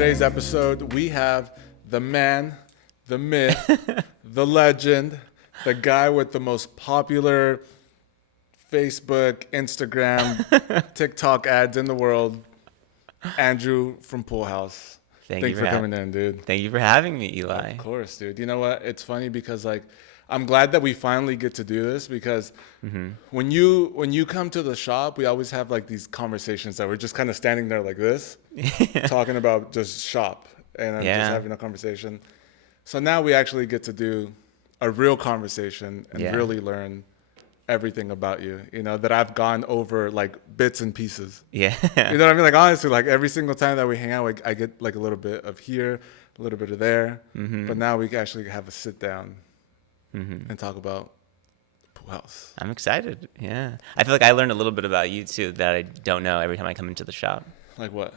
today's episode, we have the man, the myth, the legend, the guy with the most popular Facebook, Instagram, TikTok ads in the world, Andrew from Pool House. Thank Thanks you for coming in, dude. Thank you for having me, Eli. Of course, dude. You know what? It's funny because I'm glad that we finally get to do this because when you come to the shop, we always have like these conversations that we're just kind of standing there like this, talking about just shop and then just having a conversation. So now we actually get to do a real conversation and really learn everything about you, you know, that I've gone over like bits and pieces. Yeah. You know what I mean? Like honestly, like every single time that we hang out, like, I get like a little bit of here, a little bit of there. But now we can actually have a sit down and talk about Pool House. I'm excited. Yeah. I feel like I learned a little bit about you too that I don't know every time I come into the shop. Like what?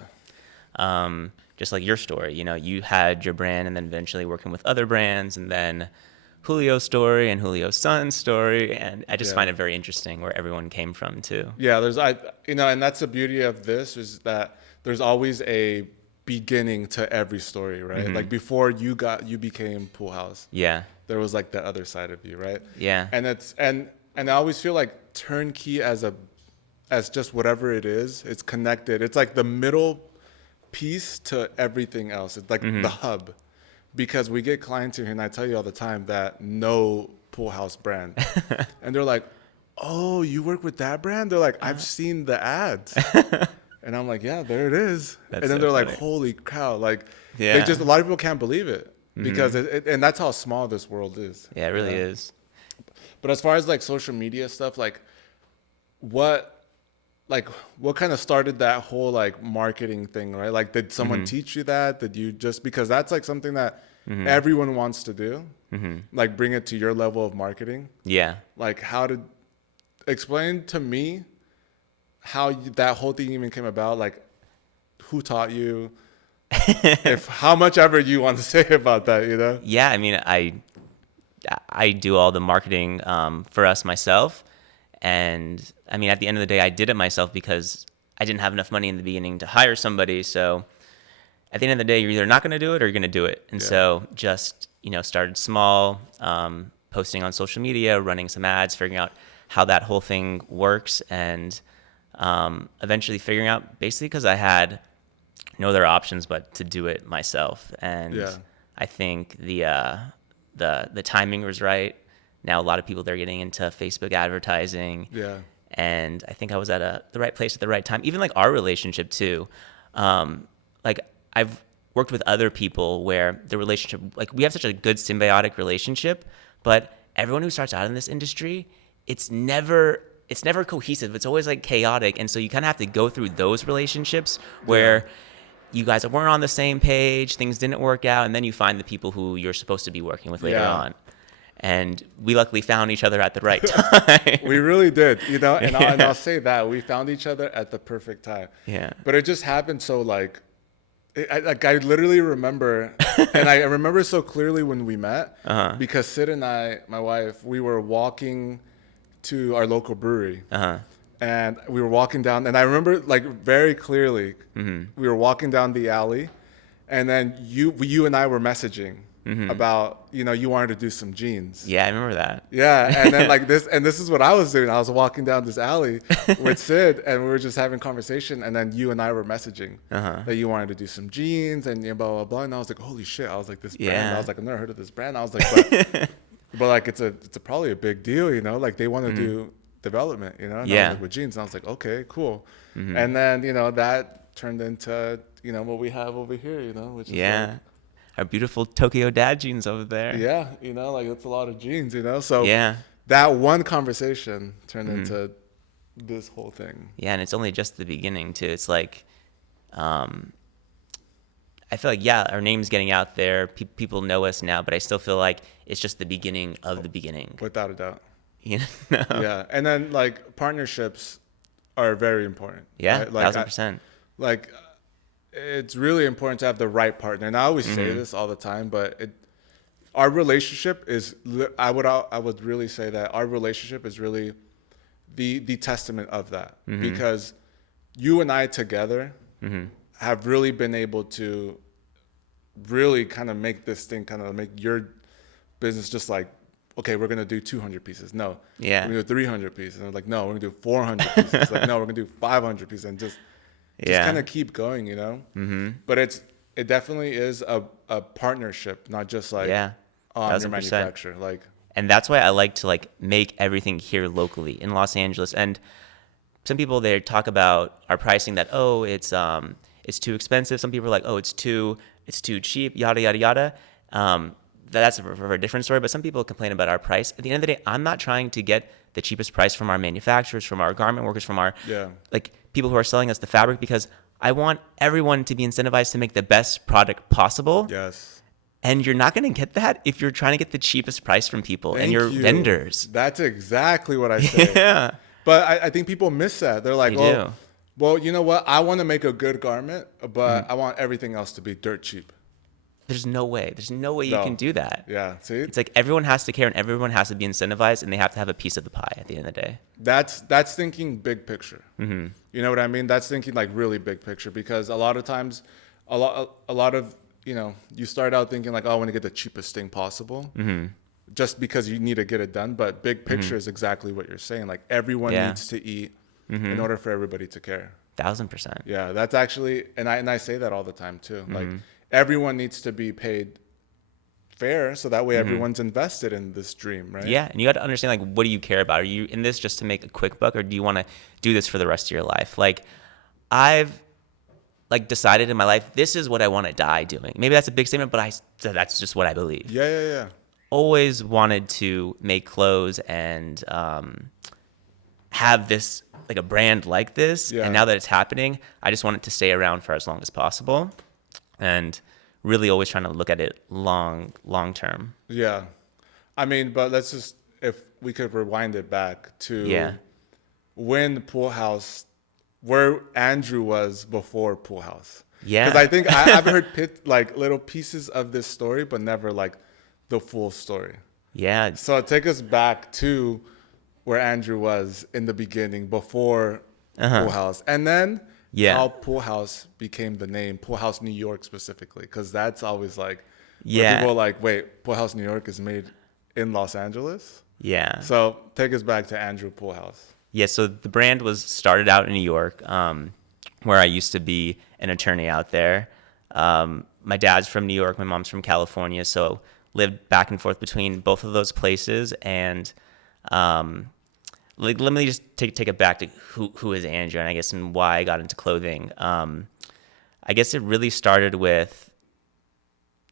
Just like your story, you know, you had your brand and then eventually working with other brands and then Julio's story and Julio's son's story. And I just find it very interesting where everyone came from too. Yeah, and that's the beauty of this is that there's always a beginning to every story, right? Like before you became Pool House. Yeah. There was like the other side of you, right? Yeah. And I always feel like Turnkey as just whatever it is, it's connected. It's like the middle piece to everything else. It's like the hub. Because we get clients in here, and I tell you all the time that know Pool House brand. And they're like, oh, you work with that brand? They're like, I've seen the ads. And I'm like, yeah, there it is. And then they're like, holy cow. Like, a lot of people can't believe it. Because and that's how small this world is. Yeah, it really is. But as far as like social media stuff, like what kind of started that whole like marketing thing, right? Like, did someone teach you that? Did you just, because that's like something that everyone wants to do, like bring it to your level of marketing. Yeah. Like explain to me how that whole thing even came about. Like who taught you, how much ever you want to say about that, you know? Yeah. I mean, I do all the marketing for us myself. And I mean, at the end of the day, I did it myself because I didn't have enough money in the beginning to hire somebody. So at the end of the day, you're either not going to do it or you're going to do it. And so just, you know, started small, posting on social media, running some ads, figuring out how that whole thing works. And eventually figuring out basically because I had no other options but to do it myself. And I think the timing was right. Now, a lot of people, they're getting into Facebook advertising. Yeah. And I think I was at the right place at the right time. Even like our relationship too. Like I've worked with other people where the relationship, like we have such a good symbiotic relationship, but everyone who starts out in this industry, it's never cohesive. It's always like chaotic. And so you kind of have to go through those relationships where you guys weren't on the same page, things didn't work out, and then you find the people who you're supposed to be working with later on. And we luckily found each other at the right time. We really did, you know, and I'll say that we found each other at the perfect time. Yeah. But it just happened so I literally remember, and I remember so clearly when we met because Sid and I, my wife, we were walking to our local brewery. And we were walking down, and I remember like very clearly, we were walking down the alley, and then you and I were messaging. About, you know, you wanted to do some jeans. Yeah, I remember that. Yeah, and then like this is what I was doing. I was walking down this alley with Sid, and we were just having conversation, and then you and I were messaging that you wanted to do some jeans and blah blah blah. And I was like, holy shit! I was like, this brand. I was like, I've never heard of this brand. I was like, but like it's probably a big deal, you know. Like they want to do development, you know. And I was like, with jeans, and I was like, okay, cool. And then you know that turned into what we have over here, you know, which is like, our beautiful Tokyo dad jeans over there. Yeah, you know, like it's a lot of jeans, you know. So that one conversation turned into this whole thing. Yeah, and it's only just the beginning too. It's like, I feel like our name's getting out there. People know us now, but I still feel like it's just the beginning of the beginning. Without a doubt. You know? Yeah, and then like partnerships are very important. Yeah, right? Like, 1000%. It's really important to have the right partner. And I always say this all the time, but our relationship is, I would really say that our relationship is really the testament of that. Because you and I together have really been able to really kind of make this thing kind of make your business just like, okay, we're gonna do 200 pieces. No, Yeah. we're gonna do 300 pieces. And I'm like, no, we're gonna do 400 pieces. Like, no, we're gonna do 500 pieces, and just Yeah. kind of keep going, you know. Mm-hmm. But it definitely is a partnership, not just like Yeah. on your 1000%. manufacturer. Like, And that's why I like to like make everything here locally in Los Angeles. And some people they talk about our pricing that, oh, it's too expensive. Some people are like, oh, it's too cheap, yada yada yada. That's for a different story. But some people complain about our price. At the end of the day, I'm not trying to get the cheapest price from our manufacturers, from our garment workers, from our yeah, like people who are selling us the fabric, because I want everyone to be incentivized to make the best product possible. yes. And you're not going to get that if you're trying to get the cheapest price from people and Thank your you. vendors. That's exactly what I say. Yeah. But I think people miss that. They're like, They well, do. well, you know what? I want to make a good garment, but I want everything else to be dirt cheap. There's no way. There's no way you No. can do that. Yeah, see? It's like everyone has to care and everyone has to be incentivized and they have to have a piece of the pie at the end of the day. That's thinking big picture. Mm-hmm. You know what I mean? That's thinking like really big picture, because a lot of times, a lot of, you know, you start out thinking like, oh, I want to get the cheapest thing possible, just because you need to get it done. But big picture is exactly what you're saying. Like everyone Yeah. needs to eat in order for everybody to care. 1000%. Yeah, that's actually, and I say that all the time too. Like everyone needs to be paid fair, so that way everyone's invested in this dream, right? Yeah, and you got to understand, like, what do you care about? Are you in this just to make a quick buck, or do you want to do this for the rest of your life? Like, I've like decided in my life, this is what I want to die doing. Maybe that's a big statement, but that's just what I believe. Yeah. Always wanted to make clothes and have this like a brand like this. Yeah. And now that it's happening, I just want it to stay around for as long as possible, and really always trying to look at it long term. Yeah. I mean, but let's just, if we could rewind it back to when Pool House, where Andrew was before Pool House. Yeah. Because I think I've heard like little pieces of this story, but never like the full story. Yeah. So take us back to where Andrew was in the beginning before Pool House. And then how Pool House became the name, Pool House New York specifically. Because that's always like, where people are like, wait, Pool House New York is made in Los Angeles? Yeah. So take us back to Andrew Pool House. Yeah, so the brand was started out in New York, where I used to be an attorney out there. My dad's from New York, my mom's from California, so lived back and forth between both of those places. And like, let me just take it back to who is Andrew, and I guess and why I got into clothing. I guess it really started with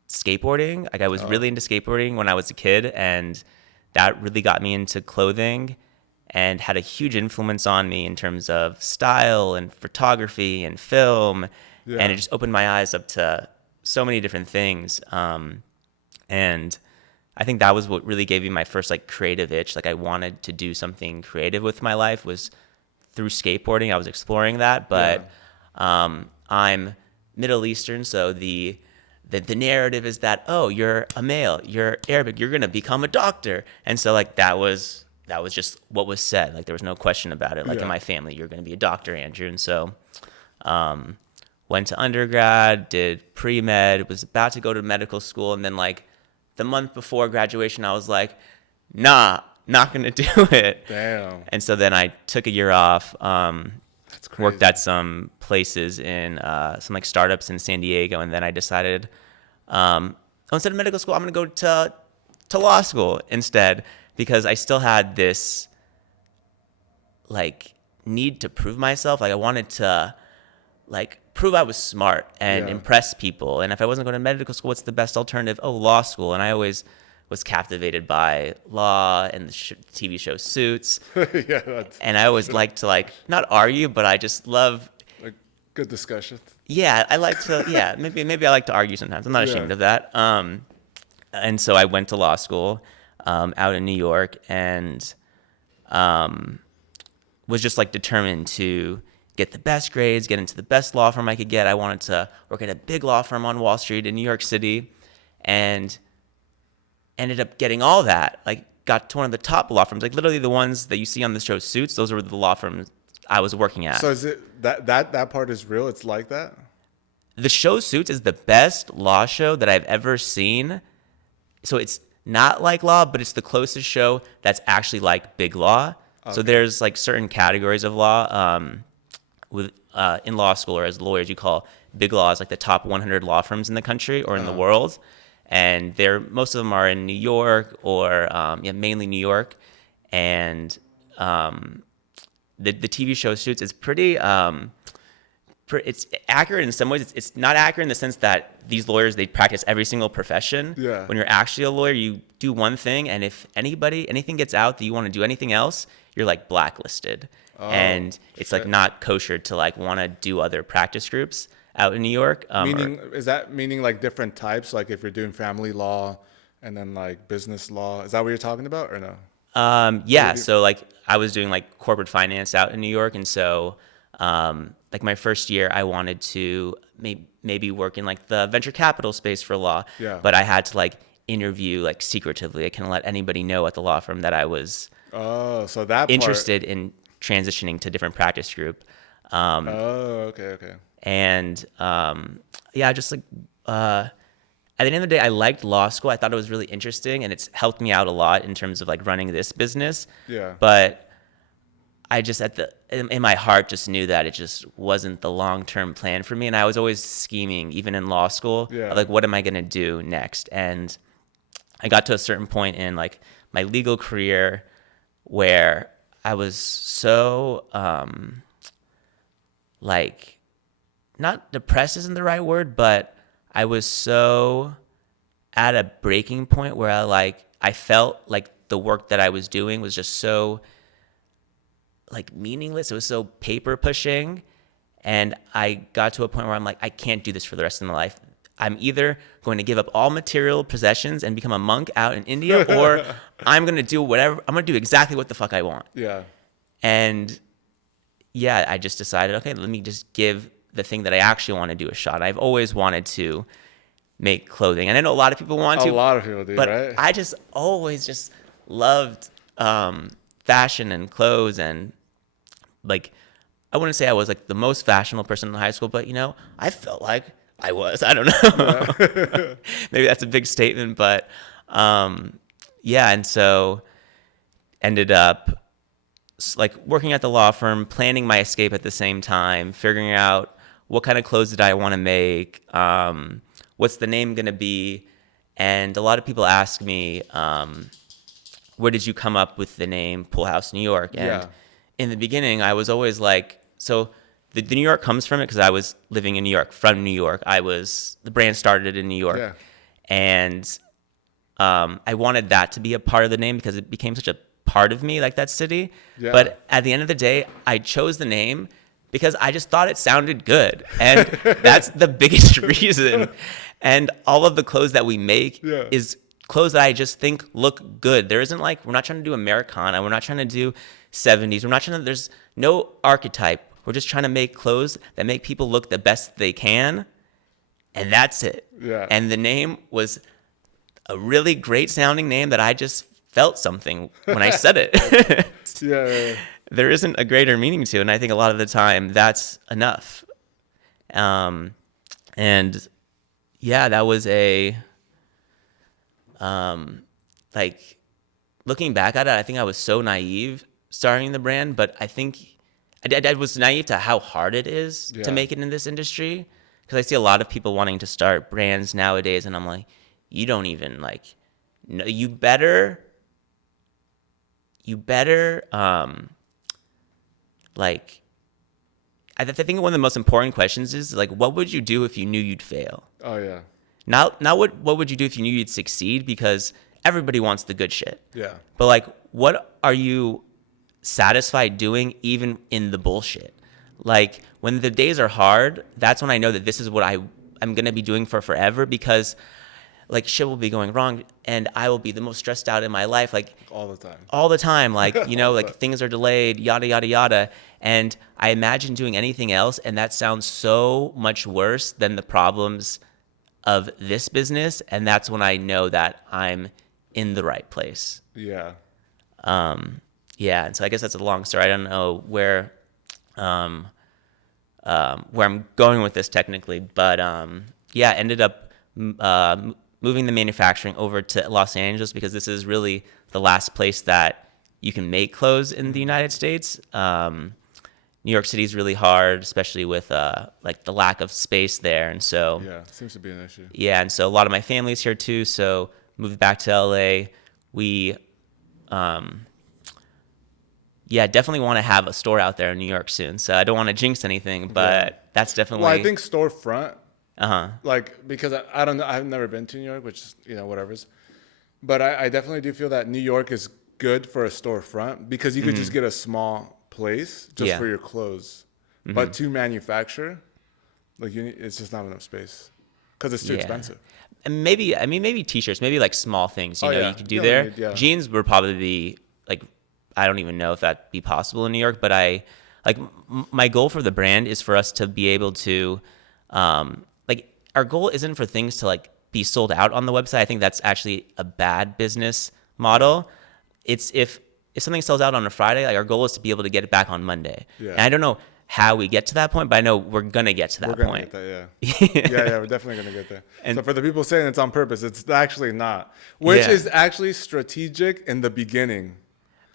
skateboarding. Like I was really into skateboarding when I was a kid, and that really got me into clothing and had a huge influence on me in terms of style and photography and film. Yeah. And it just opened my eyes up to so many different things. And I think that was what really gave me my first like creative itch. Like I wanted to do something creative with my life was through skateboarding. I was exploring that, but I'm Middle Eastern. So the narrative is that, oh, you're a male, you're Arabic, you're going to become a doctor. And so like that was just what was said. Like there was no question about it. Like in my family, you're going to be a doctor, Andrew. And so went to undergrad, did pre-med, was about to go to medical school. And then like the month before graduation, I was like, nah, not going to do it. Damn. And so then I took a year off, That's crazy. worked at some places in some like startups in San Diego. And then I decided, instead of medical school, I'm going to go to law school instead, because I still had this like need to prove myself. Like I wanted to like prove I was smart and impress people. And if I wasn't going to medical school, what's the best alternative? Oh, law school. And I always was captivated by law and the TV show Suits. And I always like to like not argue, but I just love a good discussion. Yeah, I like to. Yeah, maybe I like to argue sometimes. I'm not ashamed of that. And so I went to law school out in New York, and was just like determined to get the best grades, get into the best law firm I could get. I wanted to work at a big law firm on Wall Street in New York City, and ended up getting all that. Like got to one of the top law firms, like literally the ones that you see on the show Suits. Those were the law firms I was working at. So is it that part is real? It's like that? the show Suits is the best law show that I've ever seen. So it's not like law, but it's the closest show that's actually like big law. Okay. So there's like certain categories of law. With in law school, or as lawyers you call big law, is like the top 100 law firms in the country or in the world, and most of them are in New York or mainly New York, and the TV show Suits is pretty. It's accurate in some ways. It's not accurate in the sense that these lawyers, they practice every single profession. Yeah. When you're actually a lawyer, you do one thing, and if anything gets out that you want to do anything else, you're like blacklisted. And it's like not kosher to like want to do other practice groups out in New York. Is that meaning like different types? Like if you're doing family law and then like business law, is that what you're talking about or no? Yeah. So like I was doing like corporate finance out in New York. And so like my first year, I wanted to maybe work in like the venture capital space for law. Yeah. But I had to like interview like secretively. I couldn't let anybody know at the law firm that I was so that interested in transitioning to different practice group. Okay. And just like at the end of the day, I liked law school. I thought it was really interesting, and it's helped me out a lot in terms of like running this business. Yeah. But I just in my heart just knew that it just wasn't the long-term plan for me, and I was always scheming, even in law school. Yeah. Like, what am I gonna do next? And I got to a certain point in like my legal career where I was so like, not depressed isn't the right word, but I was so at a breaking point where I felt like the work that I was doing was just so like meaningless. It was so paper pushing, and I got to a point where I'm like, I can't do this for the rest of my life. I'm either going to give up all material possessions and become a monk out in India, or I'm going to do whatever. I'm going to do exactly what the fuck I want. Yeah. And yeah, I just decided, okay, let me just give the thing that I actually want to do a shot. I've always wanted to make clothing, and I know a lot of people want to. A lot of people do, but right? I just always just loved fashion and clothes, and like, I wouldn't say I was like the most fashionable person in high school, but I felt like I was. I don't know. Yeah. Maybe that's a big statement, but and so ended up like working at the law firm, planning my escape at the same time, figuring out what kind of clothes did I want to make, what's the name going to be. And a lot of people ask me, where did you come up with the name Pool House New York? And in the beginning, I was always like, so the New York comes from it because I was living in New York, from New York. The brand started in New York. Yeah. And I wanted that to be a part of the name because it became such a part of me, like that city. Yeah. But at the end of the day, I chose the name because I just thought it sounded good. And that's the biggest reason. And all of the clothes that we make is clothes that I just think look good. There isn't like, we're not trying to do Americana. We're not trying to do 70s. We're not trying to, there's no archetype. We're just trying to make clothes that make people look the best they can. And that's it. Yeah. And the name was a really great sounding name that I just felt something when I said it. Yeah. There isn't a greater meaning to it. And I think a lot of the time that's enough. And yeah, that was like looking back at it, I think I was so naive starting the brand, but I think I was naive to how hard it is to make it in this industry. Because I see a lot of people wanting to start brands nowadays, and I'm like, you don't even like, no, you better like, I think one of the most important questions is like, what would you do if you knew you'd fail? Oh yeah. Not what would you do if you knew you'd succeed? Because everybody wants the good shit. Yeah. But like, what are you satisfied doing even in the bullshit? Like, when the days are hard, that's when I know that this is what I'm going to be doing for forever, because like shit will be going wrong and I will be the most stressed out in my life. Like all the time. Like, like things are delayed, yada, yada, yada. And I imagine doing anything else, and that sounds so much worse than the problems of this business. And that's when I know that I'm in the right place. Yeah. Yeah. And so I guess that's a long story. I don't know where, where I'm going with this technically, but yeah, ended up moving the manufacturing over to Los Angeles because this is really the last place that you can make clothes in the United States. New York City is really hard, especially with like the lack of space there, and so Yeah, seems to be an issue. yeah, and so a lot of my family's here too. So moved back to LA. We yeah, definitely want to have a store out there in New York soon. So I don't want to jinx anything, but that's definitely. Well, I think storefront, Uh-huh. like, because I don't know, I've never been to New York, which is, whatever's. But I definitely do feel that New York is good for a storefront because you could just get a small place just Yeah. for your clothes. But to manufacture, like, it's just not enough space because it's too expensive. And maybe t-shirts, maybe like small things, Oh, yeah. you could do You there. only need- yeah. Jeans would probably be like, I don't even know if that'd be possible in New York, but my goal for the brand is for us to be able to, like, our goal isn't for things to like be sold out on the website. I think that's actually a bad business model. It's if something sells out on a Friday, like our goal is to be able to get it back on Monday. Yeah. And I don't know how we get to that point, but I know we're gonna get to that We're gonna point. get that, yeah. We're definitely gonna get there. So for the people saying it's on purpose, it's actually not, which Yeah. is actually strategic in the beginning.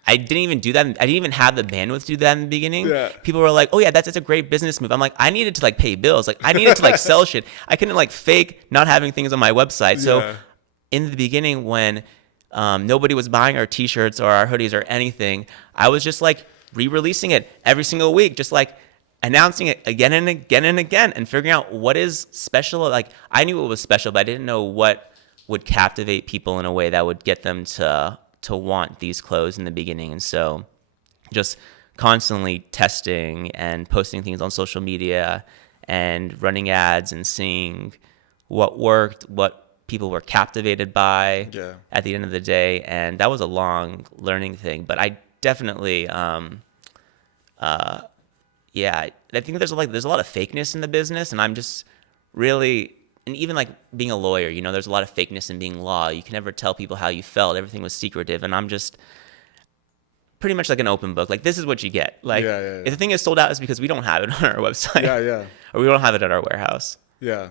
I didn't even do that. I didn't even have the bandwidth to do that in the beginning. Yeah. People were like, "Oh yeah, that's a great business move." I'm like, I needed to like pay bills. Like I needed to like sell shit. I couldn't like fake not having things on my website. So Yeah. in the beginning, when nobody was buying our T-shirts or our hoodies or anything, I was just like re-releasing it every single week, just like announcing it again and again and again, and figuring out what is special. Like I knew it was special, but I didn't know what would captivate people in a way that would get them to want these clothes in the beginning. And so just constantly testing and posting things on social media and running ads and seeing what worked, what people were captivated by at the end of the day. And that was a long learning thing, but I definitely yeah, I think there's a lot of fakeness in the business, and I'm just really, and even like being a lawyer, there's a lot of fakeness in being law. You can never tell people how you felt. Everything was secretive, and I'm just pretty much like an open book. Like, this is what you get. Like, if the thing is sold out, it's because we don't have it on our website. Or we don't have it at our warehouse. Yeah.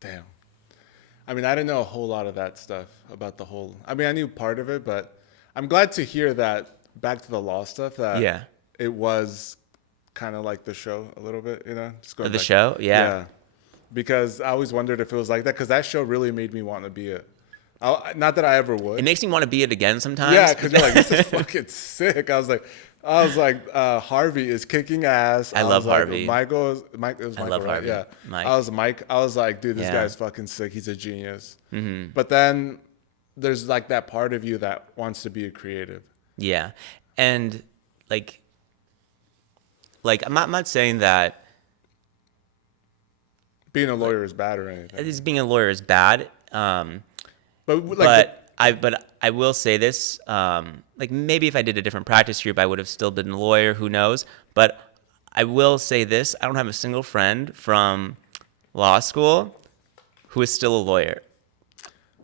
Damn. I mean, I didn't know a whole lot of that stuff about the whole, I mean, I knew part of it, but I'm glad to hear that, back to the law stuff, that it was kind of like the show a little bit, just going The back. show? Yeah. Because I always wondered if it was like that, because that show really made me want to be it. Not that I ever would. It makes me want to be it again sometimes. Yeah, because you're like, this is fucking sick. I was like, Harvey is kicking ass. I love Harvey. It was Michael, I love right? Harvey. Yeah. Mike. I was like, dude, this Yeah. guy's fucking sick. He's a genius. Mm-hmm. But then there's like that part of you that wants to be a creative. Yeah. And like I'm not saying that Being a lawyer is bad or anything. being a lawyer is bad. But I will say this, like maybe if I did a different practice group, I would have still been a lawyer. Who knows? But I will say this: I don't have a single friend from law school who is still a lawyer.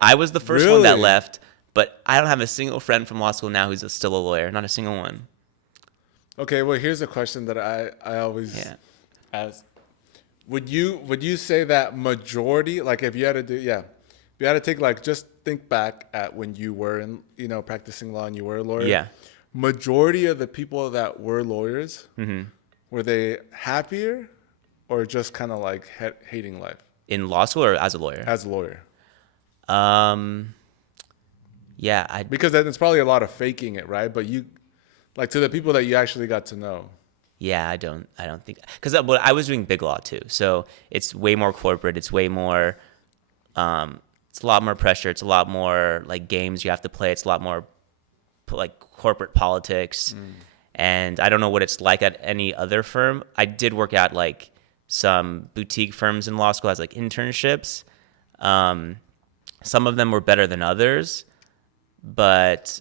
I was the first one that Really? left, but I don't have a single friend from law school now who's still a lawyer. Not a single one. Okay, well, here's a question that I always ask. Would you say that majority, like if you had to take, like, just think back at when you were in, practicing law and you were a lawyer. Yeah. Majority of the people that were lawyers, Mm-hmm. were they happier or just kind of like hating life In law school or as a lawyer? as a lawyer? Yeah, Because then it's probably a lot of faking it, right? But you, like, to the people that you actually got to know. Yeah, I don't think, because I was doing big law too, so it's way more corporate. It's way more, it's a lot more pressure. It's a lot more like games you have to play. It's a lot more like corporate politics, and I don't know what it's like at any other firm. I did work at like some boutique firms in law school as like internships. Some of them were better than others, but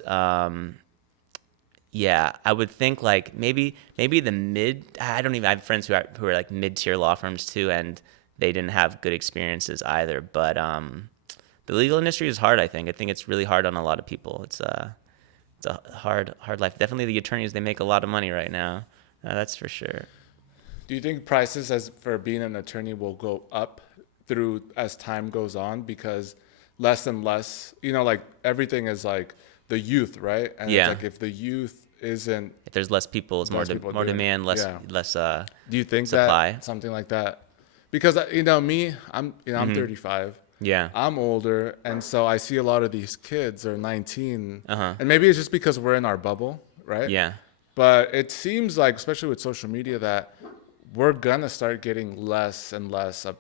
yeah, I would think like maybe the mid. I have friends who are like mid-tier law firms too, and they didn't have good experiences either. But the legal industry is hard. I think it's really hard on a lot of people. It's a hard life. Definitely the attorneys, they make a lot of money right now. That's for sure. Do you think prices as for being an attorney will go up through as time goes on because less and less, like everything is like the youth, right? And it's Yeah. like if the youth isn't If there's less people, it's more less people more doing it, demand, less yeah. less Do you think supply. that something like that? Because me, I'm 35. Yeah. I'm older, and so I see a lot of these kids are 19, Uh-huh. and maybe it's just because we're in our bubble, right? Yeah. But it seems like, especially with social media, that we're gonna start getting less and less of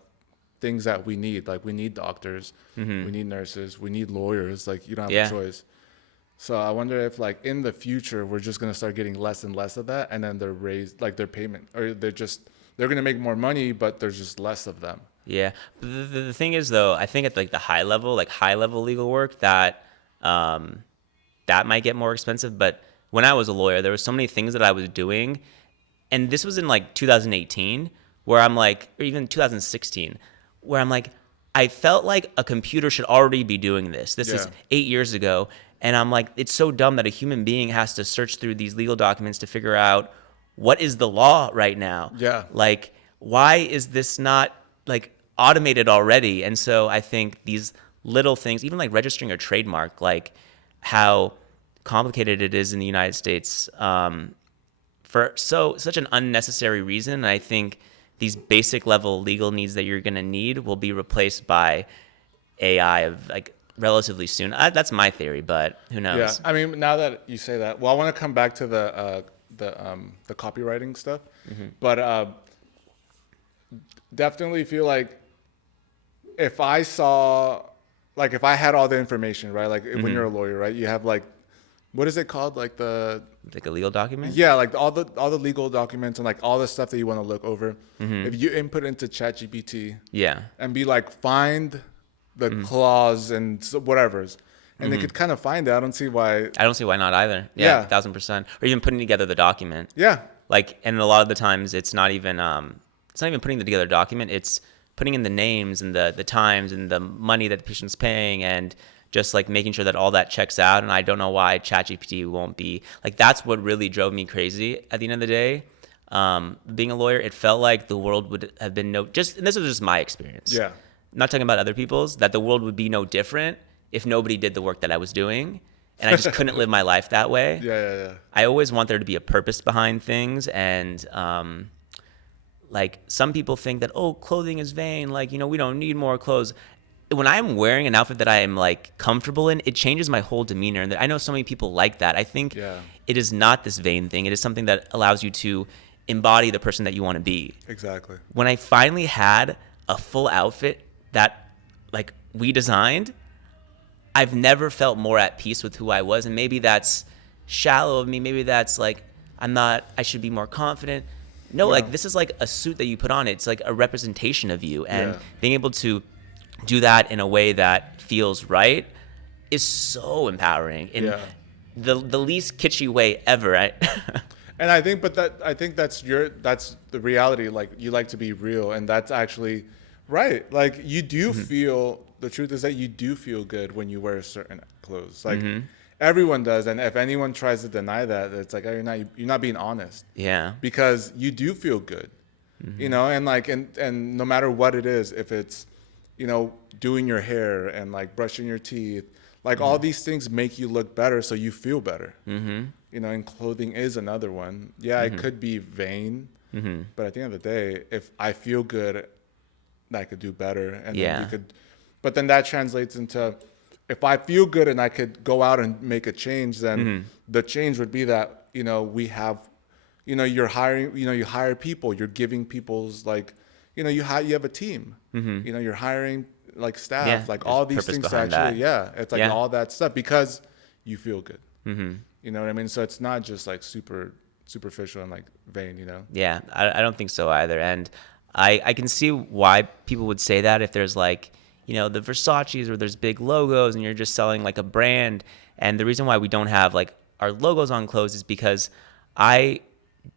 things that we need. Like we need doctors, we need nurses, we need lawyers. Like you don't have Yeah. a choice. So I wonder if like in the future we're just gonna start getting less and less of that, and then they're raised like their payment, or they're gonna make more money, but there's just less of them. Yeah. But the thing is though, I think at like the high level legal work that might get more expensive. But when I was a lawyer, there were so many things that I was doing, and this was in like 2018, where I'm like, or even 2016, where I'm like, I felt like a computer should already be doing this. This is Yeah. 8 years ago, and I'm like, it's so dumb that a human being has to search through these legal documents to figure out what is the law right now. Yeah. Like, why is this not like automated already? And so I think these little things, even like registering a trademark, like how complicated it is in the United States, for such an unnecessary reason. And I think these basic level legal needs that you're going to need will be replaced by AI of like relatively soon. That's my theory, but who knows? Yeah, I mean, now that you say that, well, I want to come back to the copywriting stuff, but definitely feel like if I saw, like, if I had all the information, right? Like, when you're a lawyer, right? You have like, what is it called? Like Like a legal document? yeah, like all the legal documents and like all the stuff that you want to look over. If you input into ChatGPT, Yeah. and be like, find the clause and whatever's, and they could kind of find it. I don't see why. I don't see why not either. Yeah. 1000%. Or even putting together the document. Yeah, Like, and a lot of the times it's not even putting together a document. It's putting in the names and the times and the money that the patient's paying, and just like making sure that all that checks out. And I don't know why ChatGPT won't be like, that's what really drove me crazy at the end of the day. Being a lawyer, it felt like the world would have been and this was just my experience. yeah, I'm not talking about other people's, that the world would be no different if nobody did the work that I was doing. And I just couldn't live my life that way. yeah. I always want there to be a purpose behind things. And like some people think that, oh, clothing is vain. Like, we don't need more clothes. When I'm wearing an outfit that I am like comfortable in, it changes my whole demeanor. And I know so many people like that. I think it is not this vain thing. It is something that allows you to embody the person that you want to be. Exactly. When I finally had a full outfit that like we designed, I've never felt more at peace with who I was. And maybe that's shallow of me. Maybe that's like, I should be more confident. No, like this is like a suit that you put on. It's like a representation of you. And being able to do that in a way that feels right is so empowering in the least kitschy way ever, right? And I think, that's the reality. Like, you like to be real, and that's actually right. Like, you do feel, the truth is that you do feel good when you wear certain clothes. Like, everyone does. And if anyone tries to deny that, it's like, oh, you're not being honest. Yeah. Because you do feel good, and like, and no matter what it is, if it's, doing your hair and like brushing your teeth, like all these things make you look better, so you feel better. And clothing is another one. Yeah, it could be vain, but at the end of the day, if I feel good, I could do better, and then we could. But then that translates into, if I feel good and I could go out and make a change, then the change would be that we have, you're hiring, you hire people, you're giving people's like, you have a team, you're hiring like staff, like all these things to actually, it's like all that stuff because you feel good. You know what I mean? So it's not just like superficial and like vain, Yeah, I don't think so either. And I can see why people would say that if there's like, the Versace's where there's big logos and you're just selling like a brand. And the reason why we don't have like our logos on clothes is because I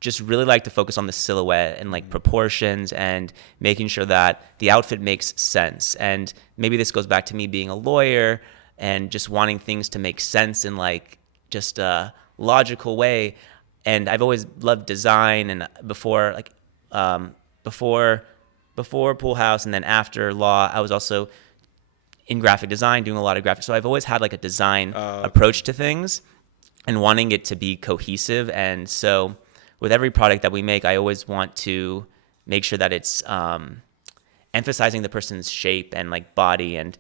just really like to focus on the silhouette and like proportions and making sure that the outfit makes sense. And maybe this goes back to me being a lawyer and just wanting things to make sense in like just a logical way. And I've always loved design, and before, like before Pool House and then after law, I was also in graphic design, doing a lot of graphics. So I've always had like a design approach to things and wanting it to be cohesive. And so with every product that we make, I always want to make sure that it's emphasizing the person's shape and like body and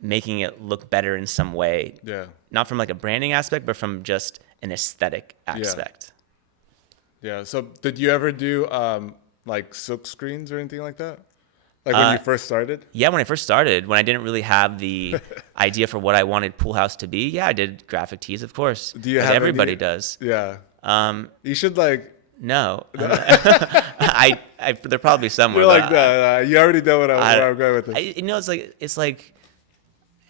making it look better in some way. Yeah. Not from like a branding aspect, but from just an aesthetic aspect. Yeah. So did you ever do like silk screens or anything like that? Like when you first started? Yeah, when I first started, when I didn't really have the idea for what I wanted Pool House to be, yeah, I did graphic tees, of course. Do you have everybody any, does. Yeah. You should like. No. I they're probably somewhere. You're like, you already know where I'm going with this. It's like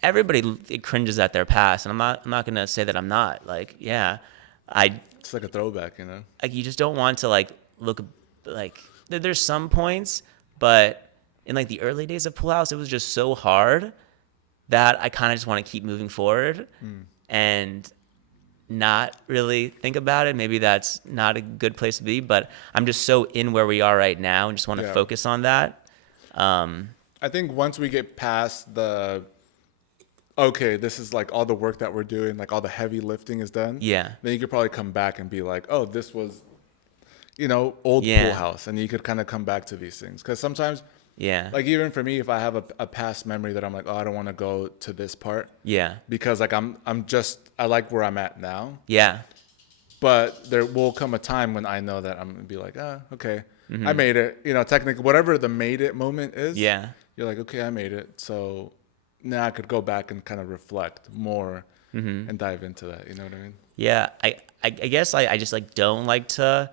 everybody cringes at their past, and I'm not gonna say that I'm not. Like, yeah, It's like a throwback, you know. Like you just don't want to like look like there's some points, but in like the early days of Pool House, it was just so hard that I kind of just want to keep moving forward and not really think about it. Maybe that's not a good place to be, but I'm just so in where we are right now and just want to focus on that. I think once we get past okay, this is like all the work that we're doing, like all the heavy lifting is done. Yeah. Then you could probably come back and be like, oh, this was, old Pool House. And you could kind of come back to these things. Because sometimes, like even for me, if I have a past memory that I'm like, oh, I don't want to go to this part. Yeah. Because like I like where I'm at now. Yeah. But there will come a time when I know that I'm going to be like, okay, I made it. Technically, whatever the made it moment is. Yeah. You're like, okay, I made it. So now I could go back and kind of reflect more and dive into that. You know what I mean? Yeah. I guess I just like don't like to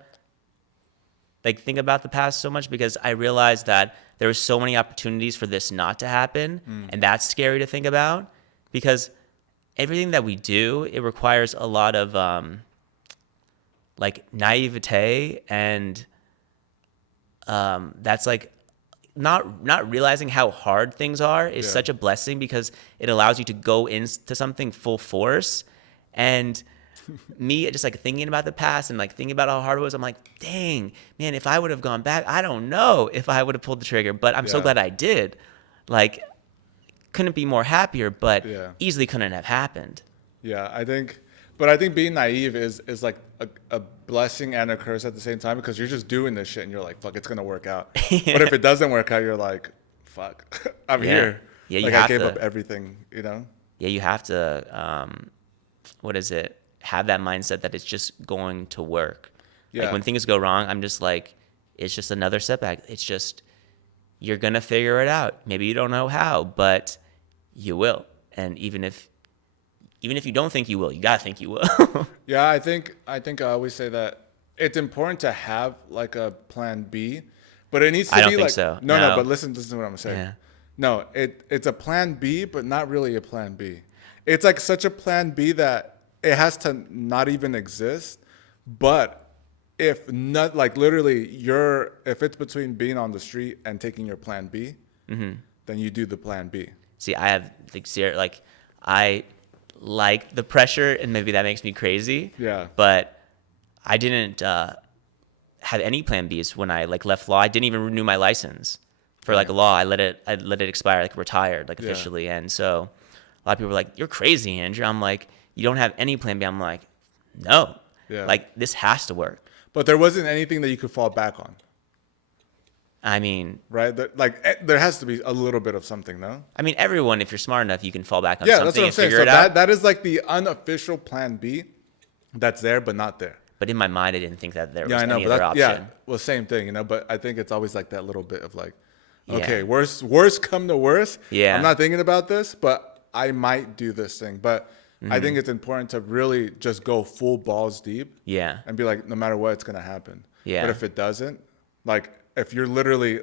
like think about the past so much because I realized that there were so many opportunities for this not to happen. And that's scary to think about because everything that we do, it requires a lot of like naivete and that's like not realizing how hard things are is such a blessing because it allows you to go into something full force. And me just like thinking about the past and like thinking about how hard it was, I'm like, dang, man, if I would have gone back, I don't know if I would have pulled the trigger, but I'm so glad I did. Like, couldn't be more happier, but easily couldn't have happened. Yeah, I think being naive is like a blessing and a curse at the same time because you're just doing this shit and you're like, fuck, it's gonna work out. But if it doesn't work out, you're like, fuck, I'm here. Yeah, like I gave up everything, Yeah, you have to, have that mindset that it's just going to work. Yeah. Like when things go wrong, I'm just like, it's just another setback. It's just, you're gonna figure it out. Maybe you don't know how, but you will. And even if you don't think you will, you gotta think you will. Yeah, I think I always say that it's important to have like a plan B, but it needs to be like. I don't think so. No, but listen to what I'm saying. Yeah. No, it's a plan B, but not really a plan B. It's like such a plan B that it has to not even exist. But if not, like literally, if it's between being on the street and taking your plan B, then you do the plan B. See, I have I like the pressure, and maybe that makes me crazy. Yeah. But I didn't have any plan Bs when I like left law. I didn't even renew my license for like law. I let it expire, like retired, like officially. And so a lot of people were like, "You're crazy, Andrew." I'm like, "You don't have any plan B." I'm like, "No, like this has to work." But there wasn't anything that you could fall back on. I mean, right? There has to be a little bit of something, no? I mean, everyone, if you're smart enough, you can fall back on something that's what I'm and saying. Figure it out. That is like the unofficial plan B that's there, but not there. But in my mind, I didn't think that there was any other option. Yeah, well, same thing, but I think it's always like that little bit of like, okay, worst come to worst. Yeah. I'm not thinking about this, but I might do this thing. But I think it's important to really just go full balls deep. Yeah. And be like, no matter what, it's going to happen. Yeah. But if it doesn't, like, if you're literally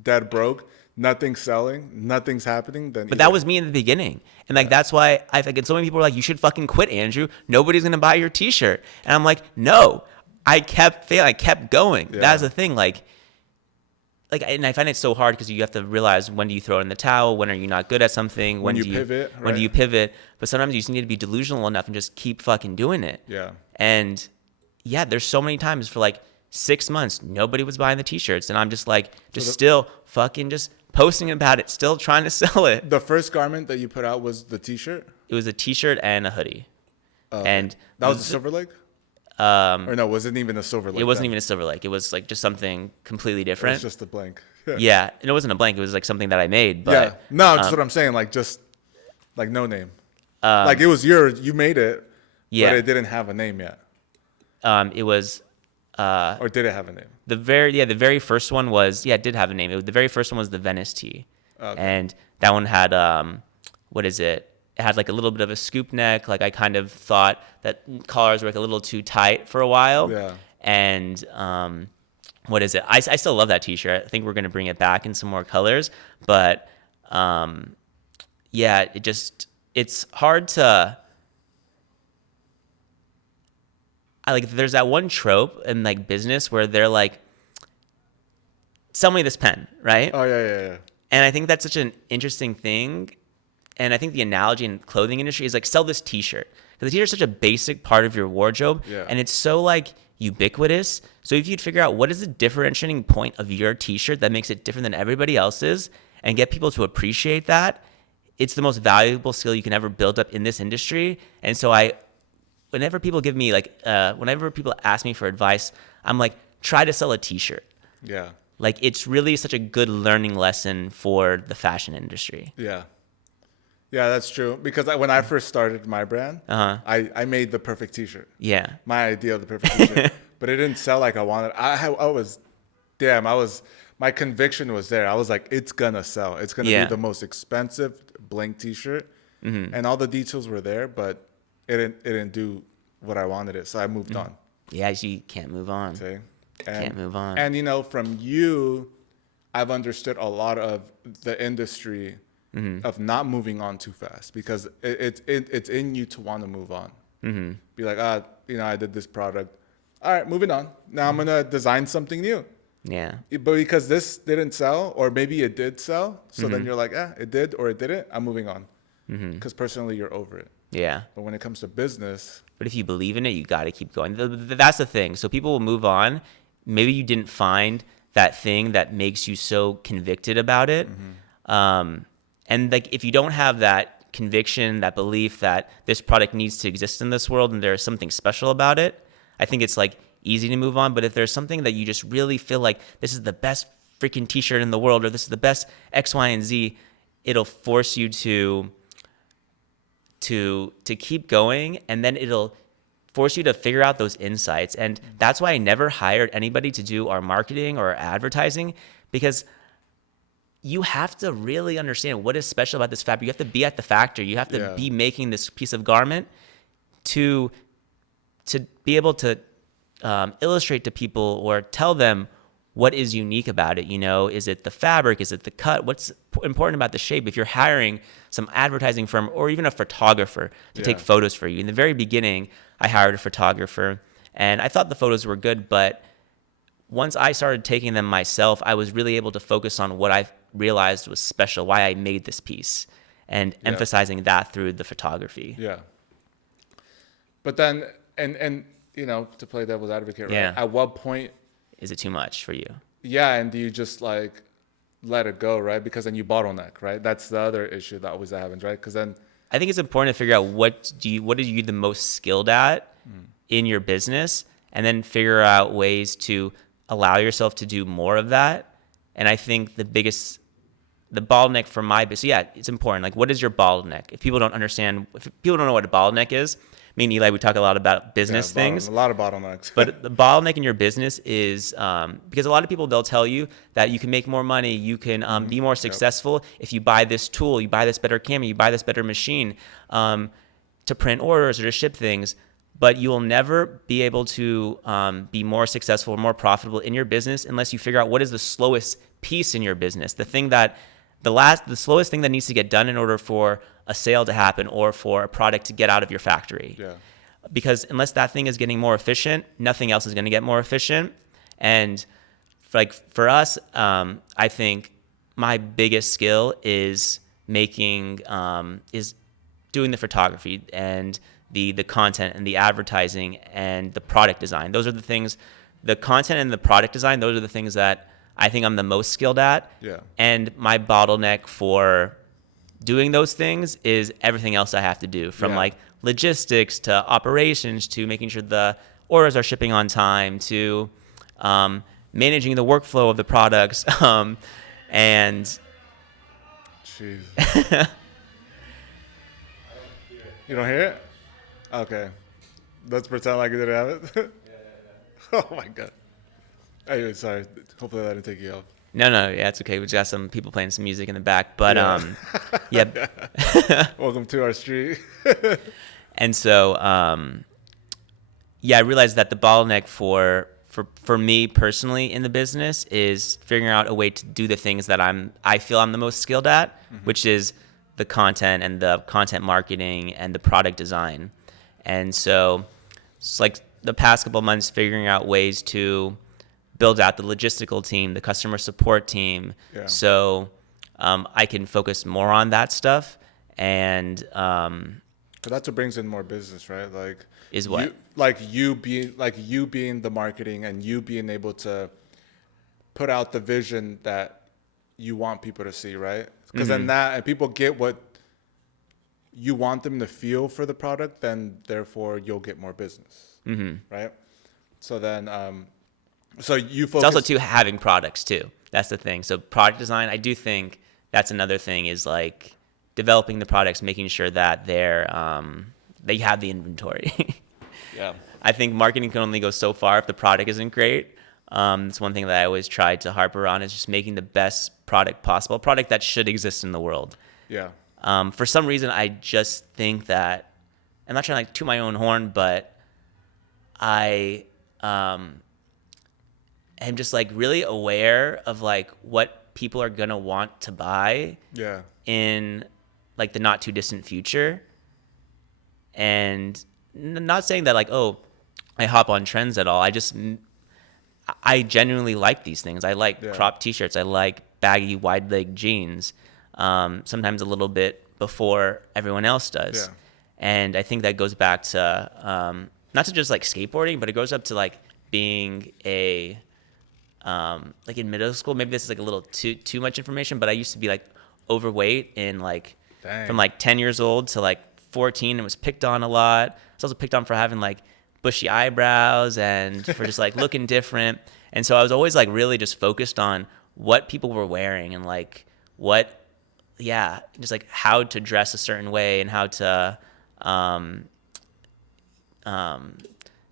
dead broke, nothing's selling, nothing's happening, then. But that was me in the beginning. And like, that's why I think so many people are like, you should fucking quit, Andrew. Nobody's going to buy your t-shirt. And I'm like, no, I kept failing. I kept going. Yeah. That's the thing. Like, and I find it so hard because you have to realize when do you throw it in the towel? When are you not good at something? When do you pivot? When do you pivot? But sometimes you just need to be delusional enough and just keep fucking doing it. Yeah. And yeah, there's so many times for like 6 months, nobody was buying the t-shirts. And I'm just like, still fucking just posting about it, still trying to sell it. The first garment that you put out was the t-shirt? It was a t-shirt and a hoodie. And that was a Silver Lake? Or no, wasn't even a Silver Lake. It wasn't then? even a Silver Lake. It was like just something completely It was different. just a blank. Yeah. And it wasn't a blank. It was like something that I made. But, yeah. No, that's what I'm saying. Like, just like no name. Like it was yours. You made it, yeah. but it didn't have a name yet. It was. Or did it have a name? The very first one was, it did have a name. The very first one was the Venice tee. Okay. And that one had, what is it? It had like a little bit of a scoop neck. Like I kind of thought that collars were like a little too tight for a while. Yeah. And what is it? I still love that t-shirt. I think we're going to bring it back in some more colors. But it's hard to... there's that one trope in like business where they're like, sell me this pen, right? Oh, yeah. And I think that's such an interesting thing. And I think the analogy in clothing industry is like, sell this t-shirt. Because the t-shirt is such a basic part of your wardrobe. Yeah. And it's so like ubiquitous. So if you'd figure out what is the differentiating point of your t-shirt that makes it different than everybody else's and get people to appreciate that, it's the most valuable skill you can ever build up in this industry. And so whenever people give me whenever people ask me for advice, I'm like, try to sell a t-shirt. Yeah. Like it's really such a good learning lesson for the fashion industry. Yeah. Yeah, that's true. Because when I first started my brand, I made the perfect t-shirt. Yeah. My idea of the perfect t-shirt. But it didn't sell like I wanted. My conviction was there. I was like, it's going to sell. It's going to be the most expensive blank t-shirt. Mm-hmm. And all the details were there, but it didn't do what I wanted it. So I moved on. Yeah, you can't move on. See? Can't move on. And, from you, I've understood a lot of the industry of not moving on too fast because it's in you to want to move on. Mm-hmm. Be like, I did this product. All right, moving on. Now I'm going to design something new. Yeah. But because this didn't sell, or maybe it did sell, so then you're like, it did or it didn't, I'm moving on. Because personally, you're over it. Yeah. But when it comes to business... But if you believe in it, you got to keep going. That's the thing. So people will move on. Maybe you didn't find that thing that makes you so convicted about it. Mm-hmm. And like if you don't have that conviction, that belief that this product needs to exist in this world and there's something special about it, I think it's like easy to move on. But if there's something that you just really feel like this is the best freaking t-shirt in the world or this is the best X, Y, and Z, it'll force you to keep going, and then it'll force you to figure out those insights. And that's why I never hired anybody to do our marketing or our advertising, because you have to really understand what is special about this fabric. You have to be at the factory. You have to be making this piece of garment to be able to illustrate to people or tell them what is unique about it. Is it the fabric? Is it the cut? What's important about the shape? If you're hiring some advertising firm or even a photographer to take photos for you. In the very beginning, I hired a photographer and I thought the photos were good, but once I started taking them myself, I was really able to focus on what I realized was special, why I made this piece, and emphasizing that through the photography. Yeah. But then, and to play devil's advocate, right? At what point is it too much for you? Yeah, and do you just like let it go, right? Because then you bottleneck, right? That's the other issue that always happens, right? Because then I think it's important to figure out what are you the most skilled at in your business, and then figure out ways to allow yourself to do more of that. And I think the bottleneck for my business, it's important. Like, what is your bottleneck? If people don't know what a bottleneck is, me and Eli, we talk a lot about business things. A lot of bottlenecks. But the bottleneck in your business is because a lot of people, they'll tell you that you can make more money, you can be more successful if you buy this tool, you buy this better camera, you buy this better machine to print orders or to ship things. But you will never be able to be more successful or more profitable in your business unless you figure out what is the slowest piece in your business, the slowest thing that needs to get done in order for a sale to happen or for a product to get out of your factory. Yeah. Because unless that thing is getting more efficient, nothing else is going to get more efficient. And like for us, I think my biggest skill is doing the photography and the content and the advertising and the product design. Those are the things the content and the product design, those are the things that I think I'm the most skilled at. Yeah. And my bottleneck for doing those things is everything else I have to do, from Yeah. like logistics to operations to making sure the orders are shipping on time to managing the workflow of the products. And Jeez. You don't hear it? Okay. Let's pretend like you didn't have it. Oh my god. Anyway, sorry. Hopefully that didn't take you off. no, yeah, it's okay. We just got some people playing some music in the back, but Yeah. yeah. Welcome to our street. And so, yeah, I realized that the bottleneck for me personally in the business is figuring out a way to do the things that I feel I'm the most skilled at, which is the content and the content marketing and the product design. And so it's like the past couple of months figuring out ways to build out the logistical team, the customer support team, Yeah. so I can focus more on that stuff. And But that's what brings in more business, right? Like Is what? you being the marketing and you being able to put out the vision that you want people to see, right? Because then that and people get what you want them to feel for the product, then therefore you'll get more business, right? So then, so you focus. It's also too having products too. That's the thing. So product design, I do think that's another thing, is like developing the products, making sure that they have the inventory. Yeah. I think marketing can only go so far if the product isn't great. It's one thing that I always try to harper on, is just making the best product possible, a product that should exist in the world. Yeah. For some reason, I just think that, I'm not trying to like toot my own horn, but I am just like really aware of like what people are gonna want to buy Yeah. in like the not too distant future. And not saying that like, oh, I hop on trends at all. I genuinely like these things. I like crop t-shirts. I like baggy wide leg jeans. Sometimes a little bit before everyone else does. Yeah. And I think that goes back to not to just like skateboarding, but it goes up to like being a like in middle school. Maybe this is like a little too much information, but I used to be like overweight in like Dang. from like 10 years old to like 14, and was picked on a lot. I was also picked on for having like bushy eyebrows and for just like looking different. And so I was always like really just focused on what people were wearing and like just like how to dress a certain way and how to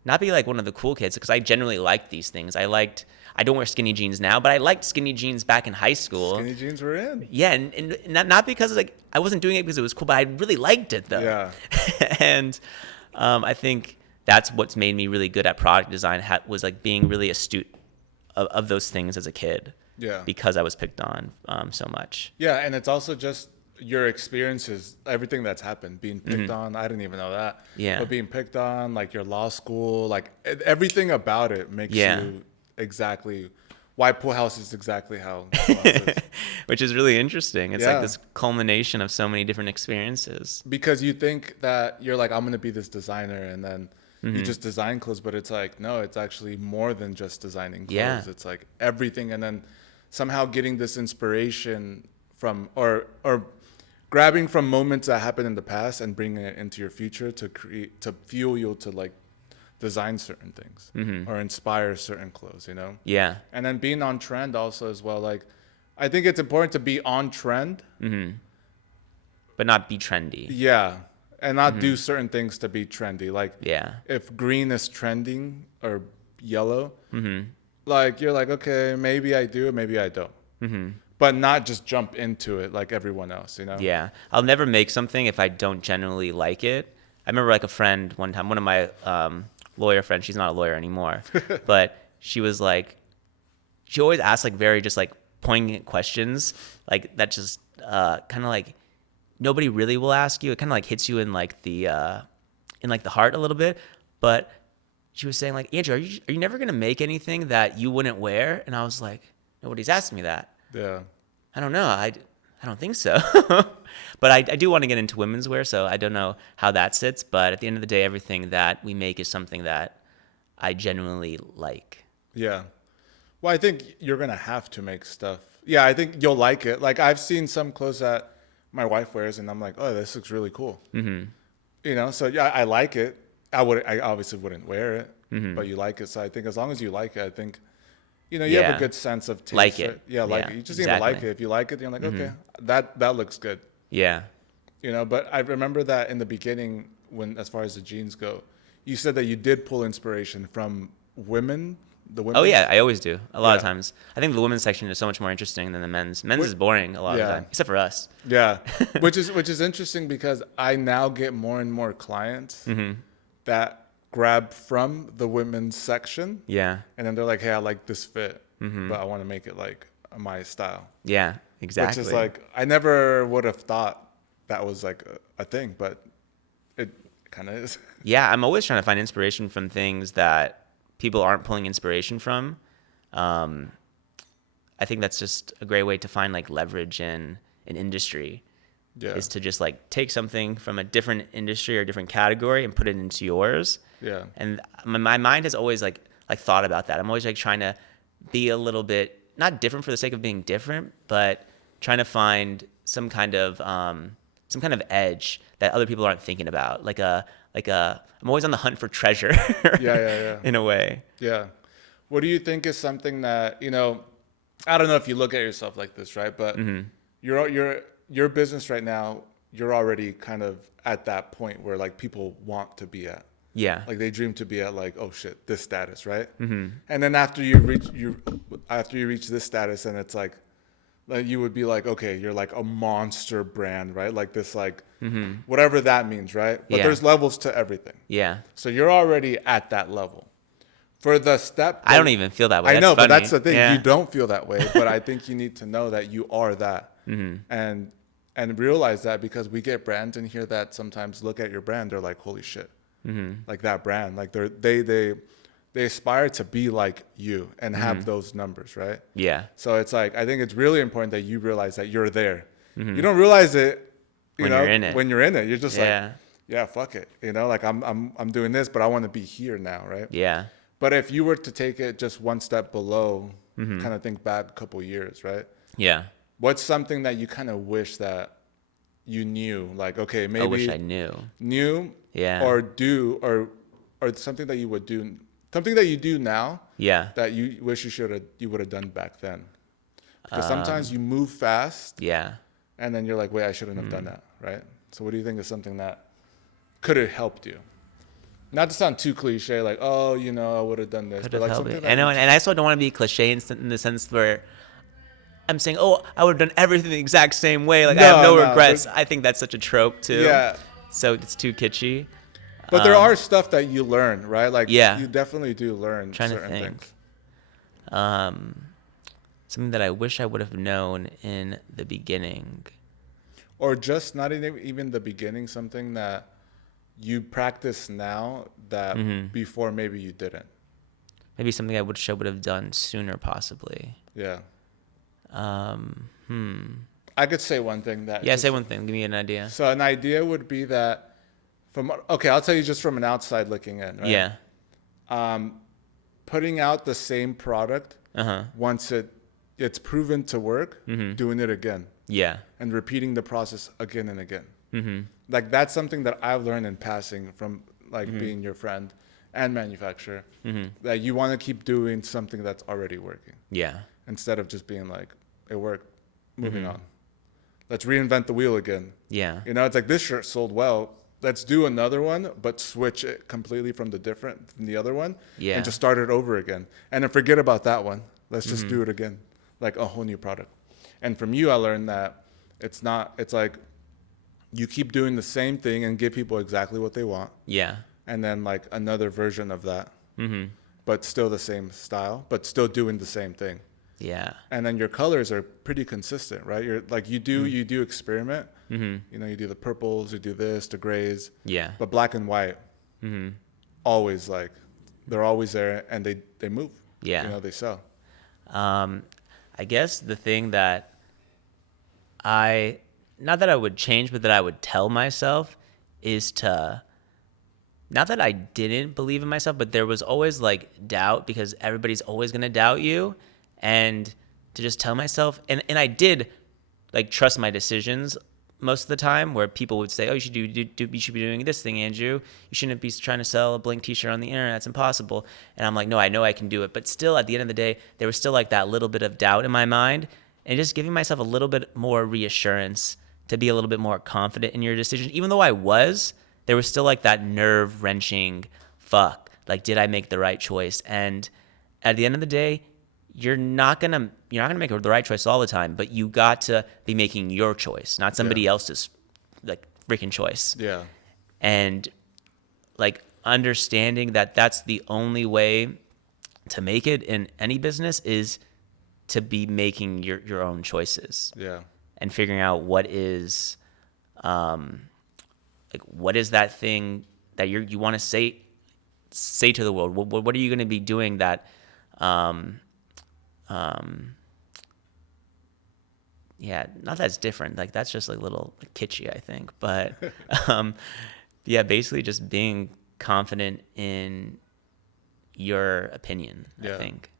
not be like one of the cool kids, because I generally liked these things. I don't wear skinny jeans now, but I liked skinny jeans back in high school. Skinny jeans were in. Yeah, and not because like I wasn't doing it because it was cool, but I really liked it though. Yeah. And I think that's what's made me really good at product design, was like being really astute of those things as a kid. Yeah. Because I was picked on so much. Yeah, and it's also just your experiences, everything that's happened, being picked on. I didn't even know that. Yeah. But being picked on, like your law school, like everything about it makes you exactly why Pool House is exactly how Pool House is. Which is really interesting. It's Yeah. like this culmination of so many different experiences. Because you think that you're like, I'm going to be this designer, and then you just design clothes, but it's like, no, it's actually more than just designing clothes. Yeah. It's like everything, and then somehow getting this inspiration from or grabbing from moments that happened in the past and bringing it into your future to fuel you to like design certain things or inspire certain clothes, you know? Yeah. And then being on trend also as well. Like, I think it's important to be on trend. But not be trendy. Yeah. And not do certain things to be trendy. Like, Yeah. if green is trending or yellow, like, you're like, okay, maybe I do, maybe I don't. But not just jump into it like everyone else, you know? Yeah. I'll never make something if I don't genuinely like it. I remember like a friend one time, one of my lawyer friends, she's not a lawyer anymore, but she was like, she always asked like very just like poignant questions, like that just kind of like nobody really will ask you. It kind of like hits you in like the heart a little bit. But she was saying like, Andrew, are you never gonna make anything that you wouldn't wear? And I was like, nobody's asked me that. Yeah. I don't know. I don't think so. But I do want to get into women's wear, so I don't know how that sits. But at the end of the day, everything that we make is something that I genuinely like. Yeah. Well, I think you're gonna have to make stuff. Yeah, I think you'll like it. Like I've seen some clothes that my wife wears, and I'm like, oh, this looks really cool. Mm-hmm. You know, so yeah, I like it. I obviously wouldn't wear it, Mm-hmm. but you like it. So I think as long as you like it, I think, you know, you have Yeah. a good sense of taste. Like it. Right? Yeah, like Yeah, it. You just need to like exactly. it. If you like it, you're like, Mm-hmm. okay, that looks good. Yeah. You know, but I remember that in the beginning, when as far as the jeans go, you said that you did pull inspiration from women, the Oh women. yeah, I always do. A lot of Yeah. times. I think the women's section is so much more interesting than the men's. Men's What, is boring a lot of the yeah. time, except for us. Yeah, which is interesting because I now get more and more clients Mm-hmm. that grab from the women's section, Yeah. and then they're like, "Hey, I like this fit, Mm-hmm. but I want to make it like my style." Yeah. Which Exactly. is like I never would have thought that was like a thing, but it kind of is. Yeah, I'm always trying to find inspiration from things that people aren't pulling inspiration from. Um, I think that's just a great way to find like leverage in an industry Yeah, is to just like take something from a different industry or different category and put it into yours. yeah, And my mind has always like thought about that. I'm always like trying to be a little bit not different for the sake of being different, but trying to find some kind of edge that other people aren't thinking about. I'm always on the hunt for treasure. yeah. In a way. Yeah. What do you think is something that, you know, I don't know if you look at yourself like this, right? But Mm-hmm. your business right now, you're already kind of at that point where like people want to be at. Yeah. Like they dream to be at like, oh shit, this status, right? Mm-hmm. And then after you reach this status, and it's like you would be like, okay, you're like a monster brand, right? Like this, like whatever that means, right? But Yeah. there's levels to everything. Yeah. So you're already at that level. For the step, I don't even feel that way. I That's know, but funny. that's the thing. Yeah. You don't feel that way, but I think you need to know that you are that, and realize that because we get brands in here that sometimes look at your brand, they're like, holy shit, like that brand, like they aspire to be like you and have those numbers, right? Yeah. So it's like I think it's really important that you realize that you're there. You don't realize it, When you're in it. When you're in it, you're just Yeah. like, yeah, fuck it, like I'm doing this, but I want to be here now, right? Yeah. But if you were to take it just one step below, kind of think back a couple years, right? Yeah. What's something that you kind of wish that you knew? Like, okay, maybe I wish I knew. Yeah. or something that you would do, something that you do now Yeah. that you wish you would have done back then. Because sometimes you move fast, Yeah. and then you're like, wait, I shouldn't have done that, right? So what do you think is something that could have helped you? Not to sound too cliche, like, oh, I would have done this, Could but have like helped something me. that I know, and I also don't want to be cliche in the sense where I'm saying, oh, I would have done everything the exact same way. Like I have no regrets. I think that's such a trope too. Yeah. So it's too kitschy. But there are stuff that you learn, right? Like Yeah. you definitely do learn Trying to certain think. things. Something that I wish I would have known in the beginning. Or just not even the beginning, something that you practice now that before maybe you didn't. Maybe something I wish I would have done sooner, possibly. Yeah. Hmm. I could say one thing that. Yeah, say one thing. Give me an idea. So an idea would be that I'll tell you just from an outside looking in, right? Yeah. Putting out the same product once it's proven to work, doing it again. Yeah. And repeating the process again and again. Like that's something that I've learned in passing from like being your friend and manufacturer, that you want to keep doing something that's already working Yeah. instead of just being like, it worked, moving on. Let's reinvent the wheel again. Yeah. It's like this shirt sold well. Let's do another one, but switch it completely from the other one, Yeah. and just start it over again. And then forget about that one. Let's just do it again, like a whole new product. And from you, I learned that it's like you keep doing the same thing and give people exactly what they want. Yeah. And then like another version of that, but still the same style, but still doing the same thing. Yeah. And then your colors are pretty consistent, right? You're like, you do experiment, you do the purples, you do this, the grays, Yeah. but black and white, always like, they're always there and they move. Yeah. They sell. I guess the thing that not that I would change, but that I would tell myself is to not that I didn't believe in myself, but there was always like doubt because everybody's always going to doubt you. And to just tell myself, and I did like trust my decisions most of the time, where people would say, oh, you should you should be doing this thing, Andrew. You shouldn't be trying to sell a blank t-shirt on the internet. It's impossible. And I'm like, no, I know I can do it. But still, at the end of the day, there was still like that little bit of doubt in my mind, and just giving myself a little bit more reassurance to be a little bit more confident in your decision. Even though I was, there was still like that nerve-wrenching fuck. Like, did I make the right choice? And at the end of the day, you're not gonna make the right choice all the time, but you got to be making your choice, not somebody else's like freaking choice. Yeah. And like understanding that that's the only way to make it in any business is to be making your own choices. Yeah. And figuring out what is what is that thing that you want to say to the world. What are you going to be doing that yeah, not that's different. Like that's just like a little kitschy, I think. But yeah, basically just being confident in your opinion, I think.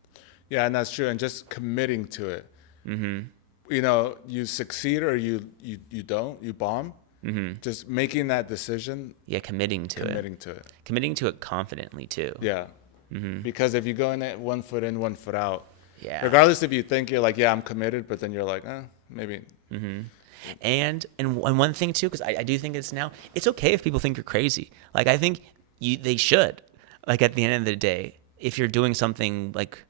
Yeah, and that's true. And just committing to it. Mm-hmm. You know, you succeed or you don't, you bomb. Mm-hmm. Just making that decision. Yeah, committing to it. Committing to it confidently too. Yeah. Mm-hmm. Because if you go in it 1 foot in, 1 foot out, regardless if you think you're like, yeah, I'm committed, but then you're like, maybe. Mm-hmm. And one thing too, because I do think it's okay if people think you're crazy. Like I think they should. Like at the end of the day, if you're doing something like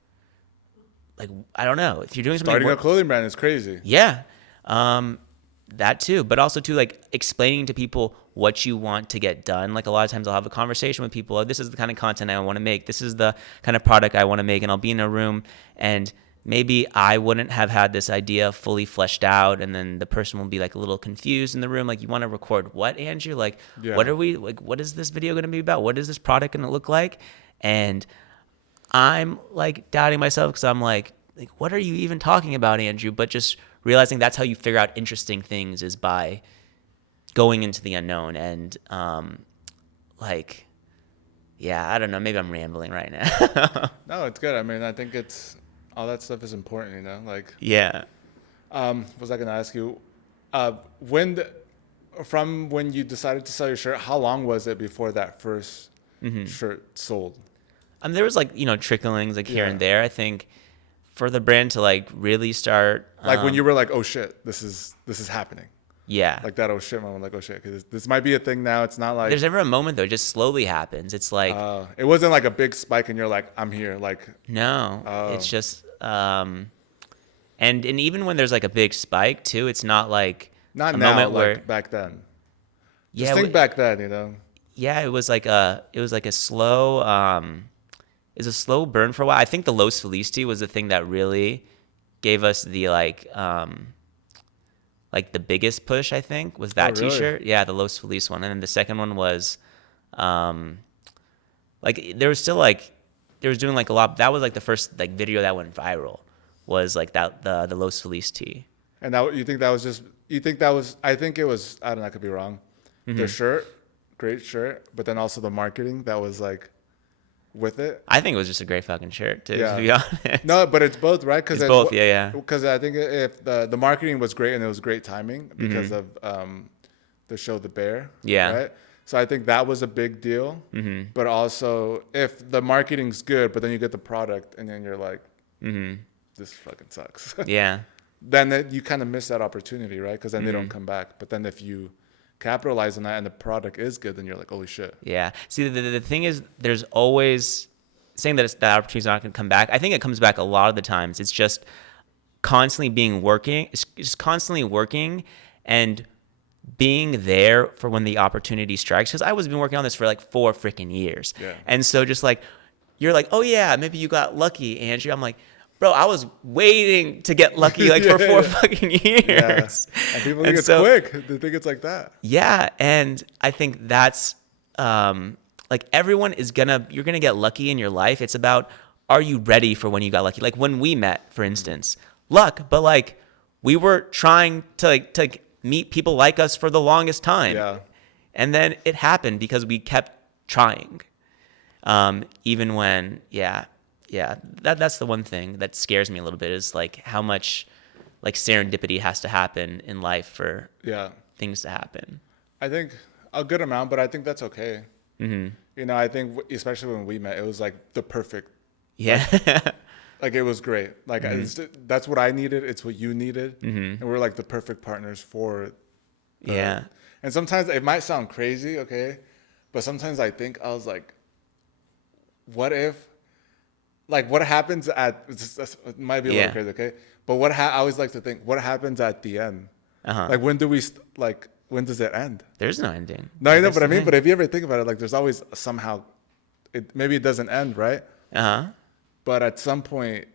I don't know, if you're doing something starting a clothing brand is crazy. Yeah, that too, but also too like explaining to people what you want to get done. Like a lot of times I'll have a conversation with people. Oh, this is the kind of content I want to make. This is the kind of product I want to make, and I'll be in a room and maybe I wouldn't have had this idea fully fleshed out, and then the person will be like a little confused in the room. Like, you want to record what, Andrew? Like, what are we like? What is this video going to be about? What is this product going to look like? And I'm like doubting myself because I'm like, what are you even talking about, Andrew? But just realizing that's how you figure out interesting things is by going into the unknown. And yeah, I don't know. Maybe I'm rambling right now. No, it's good. I mean, I think it's all that stuff is important, you know. Like, yeah. Was I gonna ask you, from when you decided to sell your shirt, how long was it before that first shirt sold? There was like, tricklings like here and there. I think for the brand to like really start, like when you were like, oh shit, this is happening. Yeah. Like that oh shit moment, like oh shit, because this might be a thing now. It's not like there's never a moment though. It just slowly happens. It's like it wasn't like a big spike and you're like, I'm here. Like no, it's just and even when there's like a big spike too, it's not like not a now, moment like where back then. Just think back then, you know. Yeah, it was like a slow is a slow burn for a while. I think the Los Felici was the thing that really gave us the like the biggest push. I think was that really? T-shirt. Yeah, the Los Feliz one, and then the second one was like there was still like there was doing like a lot. That was like the first like video that went viral was like that the Los Feliz tee. And that you think that was just you think that was I think it was I don't know I could be wrong. The shirt, great shirt, but then also the marketing that was like with it. I think it was just a great fucking shirt, to be honest. No, but it's both, right? It's both, yeah. Because I think if the marketing was great and it was great timing because of the show The Bear, right? So I think that was a big deal. But also, if the marketing's good, but then you get the product and then you're like, this fucking sucks. Yeah. Then you kind of miss that opportunity, right? Because then they don't come back. But then if you capitalize on that and the product is good, then you're like, holy shit. Yeah. See, the thing is, there's always saying that that opportunity's not going to come back. I think it comes back a lot of the times. It's just constantly working. It's just constantly working and being there for when the opportunity strikes. Because I was been working on this for like 4 freaking years. Yeah. And so just like, you're like, oh yeah, maybe you got lucky, Andrew. I'm like, bro, I was waiting to get lucky like for 4 fucking years. Yeah. And people think it's quick. They think it's like that. Yeah. And I think that's like everyone you're gonna get lucky in your life. It's about, are you ready for when you got lucky? Like when we met, for instance, luck, but like we were trying to meet people like us for the longest time. Yeah. And then it happened because we kept trying. Even when, that's the one thing that scares me a little bit, is like how much like serendipity has to happen in life for things to happen. I think a good amount, but I think that's okay. You know, I think especially when we met, it was like the perfect. Yeah. Like it was great. Like that's what I needed. It's what you needed, and we're like the perfect partners for. And sometimes it might sound crazy, okay, but sometimes I was like, what if, like, what happens at? It might be a little crazy, okay, but I always like to think, what happens at the end? Like when do we when does it end? There's no ending. No, I know what I mean. But if you ever think about it, like there's always somehow, maybe it doesn't end, right? But at some point,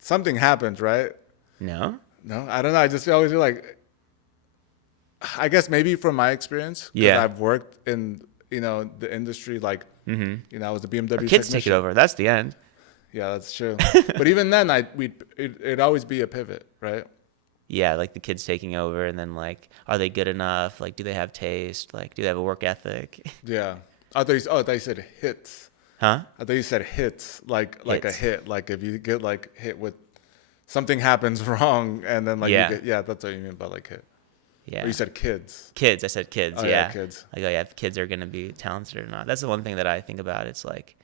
something happens, right? No, I don't know. I just always feel like, I guess maybe from my experience, because I've worked in the industry, like I was a BMW. Our kids take it over. That's the end. Yeah, that's true. But even then, it'd always be a pivot, right? Yeah, like the kids taking over, and then like, are they good enough? Like, do they have taste? Like, do they have a work ethic? Yeah. I thought you said hits. Huh? I thought you said hits, like a hit. Like if you get like hit with something happens wrong, and then like you get, that's what you mean by like hit. Yeah. Or you said kids. Kids. I said kids. Oh, yeah, kids. Like, if kids are gonna be talented or not. That's the one thing that I think about. It's like,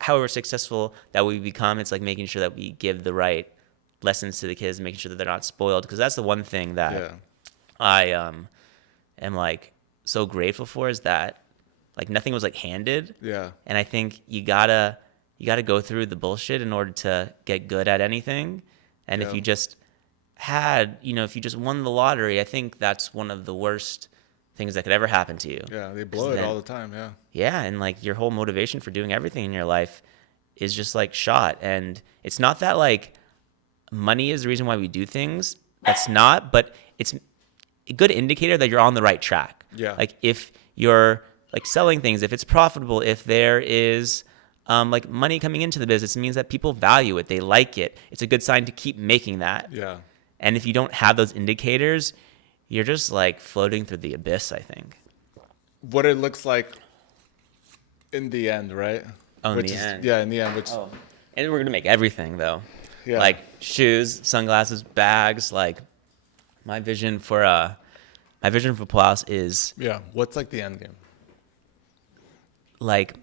however successful that we become, it's like making sure that we give the right lessons to the kids, making sure that they're not spoiled. Because that's the one thing that I am like so grateful for, is that like nothing was like handed. Yeah. And I think you gotta go through the bullshit in order to get good at anything. And if you just if you just won the lottery, I think that's one of the worst things that could ever happen to you. Yeah, they blow it all the time. Yeah. Yeah, and like your whole motivation for doing everything in your life is just like shot. And it's not that like money is the reason why we do things. That's not, but it's a good indicator that you're on the right track. Yeah. Like if you're like selling things, if it's profitable, if there is like money coming into the business, it means that people value it, they like it. It's a good sign to keep making that. Yeah. And if you don't have those indicators, you're just like floating through the abyss, I think. What it looks like in the end, right? Oh, in the end. Yeah, in the end. And we're gonna make everything though. Yeah. Like shoes, sunglasses, bags. Like my vision for Pool House is What's like the end game? like,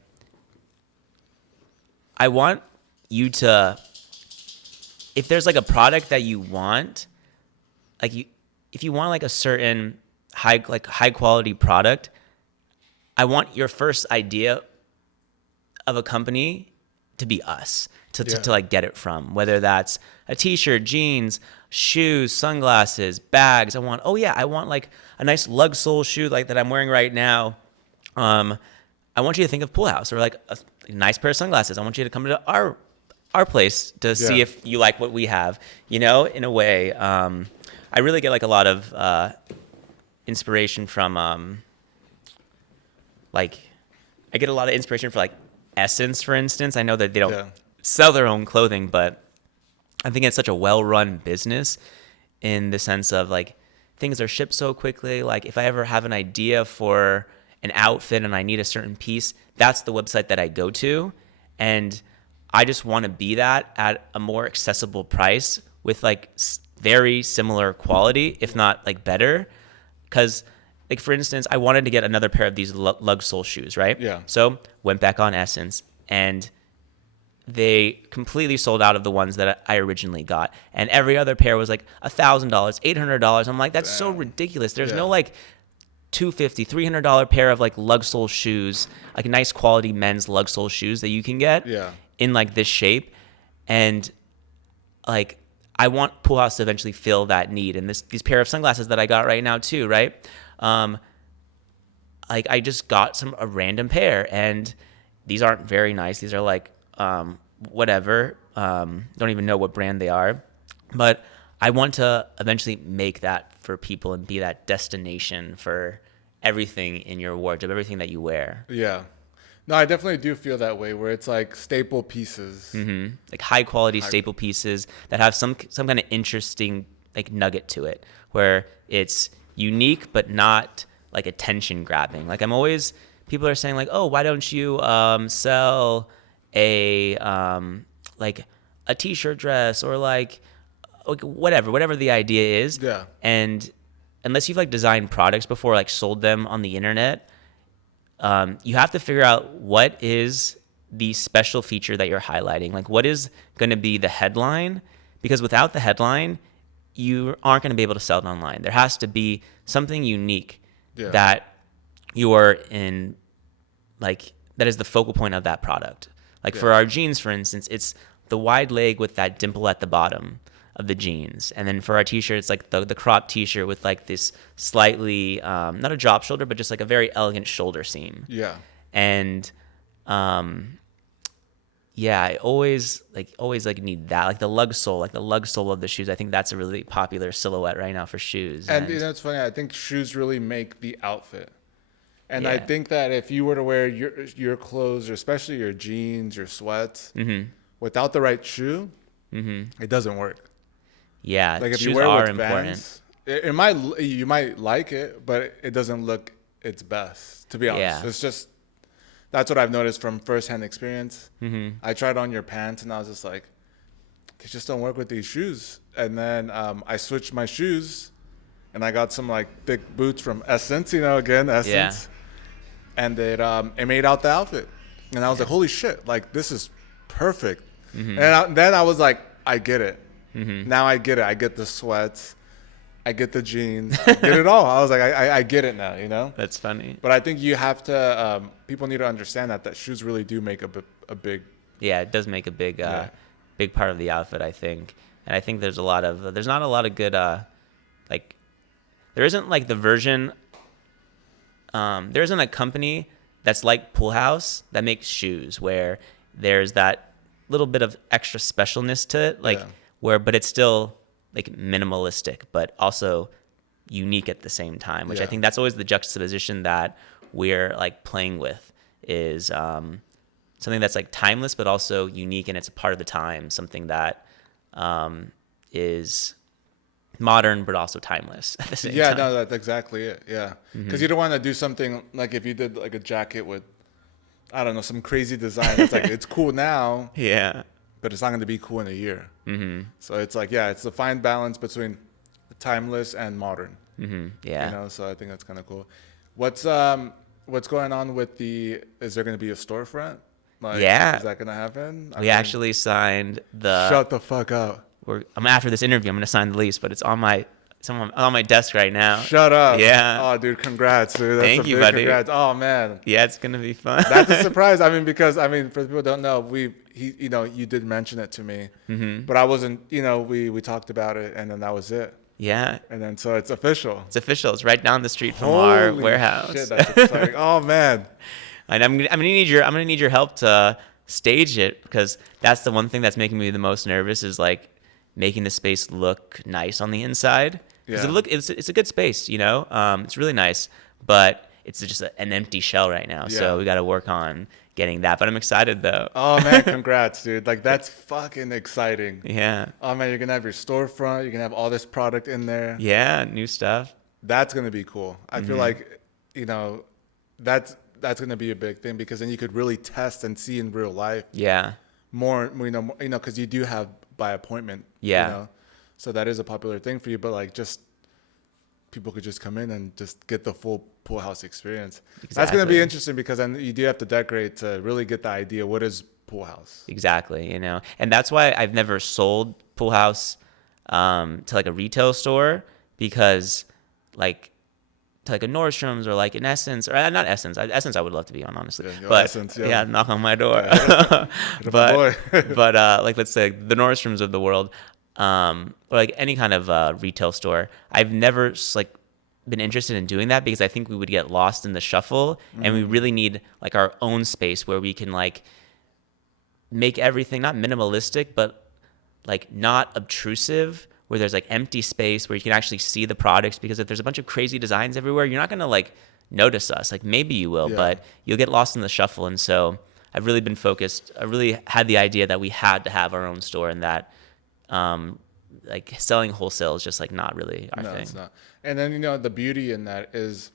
I want you to, if there's like a product that you want, like if you want like a certain high quality product, I want your first idea of a company to be us, to like get it from, whether that's a t-shirt, jeans, shoes, sunglasses, bags. I want like a nice lug sole shoe like that I'm wearing right now. I want you to think of Pool House, or like a nice pair of sunglasses. I want you to come to our place to see if you like what we have, in a way. I really get like a lot of inspiration from I get a lot of inspiration for like Essence, for instance. I know that they don't sell their own clothing, but I think it's such a well-run business in the sense of like things are shipped so quickly. Like if I ever have an idea for an outfit and I need a certain piece, that's the website that I go to. And I just want to be that at a more accessible price with like very similar quality, if not like better. Because like, for instance, I wanted to get another pair of these lug sole shoes, right? Yeah. So went back on Essence, and they completely sold out of the ones that I originally got. And every other pair was like $1,000, $800. I'm like, that's so ridiculous. There's no like $250, $300 pair of like lug sole shoes, like nice quality men's lug sole shoes that you can get in like this shape. And like, I want Pool House to eventually fill that need. And these pair of sunglasses that I got right now too, right? Like I just got a random pair, and these aren't very nice. These are like, whatever. Don't even know what brand they are, but I want to eventually make that for people and be that destination for everything in your wardrobe, everything that you wear. Yeah. No, I definitely do feel that way, where it's like staple pieces. Mm-hmm. Like high quality staple pieces that have some kind of interesting like nugget to it, where it's unique but not like attention grabbing. Like I'm always, people are saying like, oh, why don't you sell a like a t-shirt dress or like whatever the idea is. Yeah. And unless you've like designed products before, like sold them on the internet, you have to figure out what is the special feature that you're highlighting. Like what is going to be the headline? Because without the headline, you aren't going to be able to sell it online. There has to be something unique that you are in, like that is the focal point of that product. Like for our jeans, for instance, it's the wide leg with that dimple at the bottom of the jeans. And then for our t-shirt, it's like the cropped t-shirt with like this slightly, not a drop shoulder, but just like a very elegant shoulder seam. Yeah. And, yeah, I always need that, like the lug sole of the shoes. I think that's a really popular silhouette right now for shoes. And you know, it's funny. I think shoes really make the outfit. And I Yeah. think that if you were to wear your clothes, especially your jeans, your sweats, without the right shoe, it doesn't work. Yeah, Like if shoes you wear it are with important. Vans, you might like it, but it doesn't look its best. To be honest, Yeah. it's just that's what I've noticed from firsthand experience. I tried on your pants, and I was just like, they just don't work with these shoes. And then I switched my shoes, and I got some like thick boots from Essence. You know, again Essence. And it made out the outfit, and I was like, "Holy shit! Like this is perfect." And then I was like, "I get it. Now I get it. I get the sweats, I get the jeans, I get it all." I was like, "I get it now," you know. That's funny. But I think you have to. People need to understand that shoes really do make a big. Yeah, it does make a big big part of the outfit, I think. And I think there's not a lot of good like there isn't like the version. There isn't a company that's like Pool House that makes shoes where there's that little bit of extra specialness to it, like but it's still like minimalistic, but also unique at the same time, which I think that's always the juxtaposition that we're like playing with is something that's like timeless, but also unique and it's a part of the time, something that is modern but also timeless at the same time. No, that's exactly it. Yeah, because you don't want to do something like if you did like a jacket with, I don't know, some crazy design. It's like it's cool now, but it's not going to be cool in a year. So it's like it's a fine balance between timeless and modern. You know, so I think that's kind of cool. What's going on with is there going to be a storefront? Like, is that going to happen? We actually signed the. Shut the fuck up. I'm after this interview. I'm gonna sign the lease, but it's on my desk right now. Shut up. Yeah. Oh, dude, congrats, dude. That's Thank you, buddy. Congrats. Oh man. Yeah, it's gonna be fun. That's a surprise. I mean, because for the people who don't know, you did mention it to me, but I wasn't. We talked about it, and then that was it. Yeah. And then so it's official. It's official. It's right down the street from our Holy warehouse. Shit, that's exciting. Oh man. And I'm gonna need your help to stage it because that's the one thing that's making me the most nervous is like making the space look nice on the inside. Because it's a good space, you know. It's really nice, but it's just an empty shell right now. So we got to work on getting that. But I'm excited though. Oh man, congrats, dude! Like that's fucking exciting. Yeah. Oh man, you're gonna have your storefront. You're gonna have all this product in there. Yeah, new stuff. That's gonna be cool. I feel like, that's gonna be a big thing because then you could really test and see in real life. Yeah. More, because you do have by appointment. Yeah. So that is a popular thing for you, but like just people could just come in and just get the full Pool House experience. Exactly. That's going to be interesting because then you do have to decorate to really get the idea. What is Pool House? Exactly. And that's why I've never sold Pool House to like a retail store because like to like a Nordstrom's or like an Essence or not Essence. Essence I would love to be on, honestly. But Essence, knock on my door. But like let's say the Nordstroms of the world, or like any kind of retail store, I've never like been interested in doing that because I think we would get lost in the shuffle, and we really need like our own space where we can like make everything not minimalistic but like not obtrusive, where there's like empty space where you can actually see the products, because if there's a bunch of crazy designs everywhere, you're not going to like notice us. Like maybe you will, but you'll get lost in the shuffle. And so I've really been focused. I really had the idea that we had to have our own store, and that like selling wholesale is just like not really our thing. It's not. And then, the beauty in that is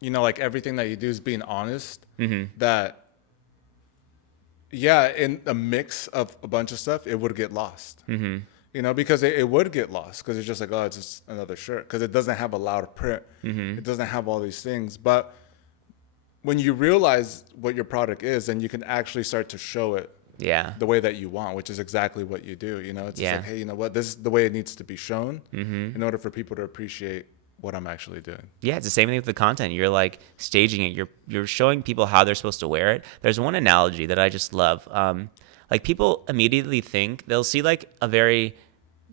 you know, like everything that you do is being honest. Mm-hmm. That, yeah, in a mix of a bunch of stuff, it would get lost. Mm-hmm. You know, because it would get lost because it's just like, oh, it's just another shirt because it doesn't have a loud print. Mm-hmm. It doesn't have all these things. But when you realize what your product is, then you can actually start to show it Yeah. the way that you want, which is exactly what you do. You know, it's just Yeah. like, hey, you know what? This is the way it needs to be shown Mm-hmm. in order for people to appreciate what I'm actually doing. Yeah, it's the same thing with the content. You're like staging it. You're showing people how they're supposed to wear it. There's one analogy that I just love. Like people immediately think they'll see like a very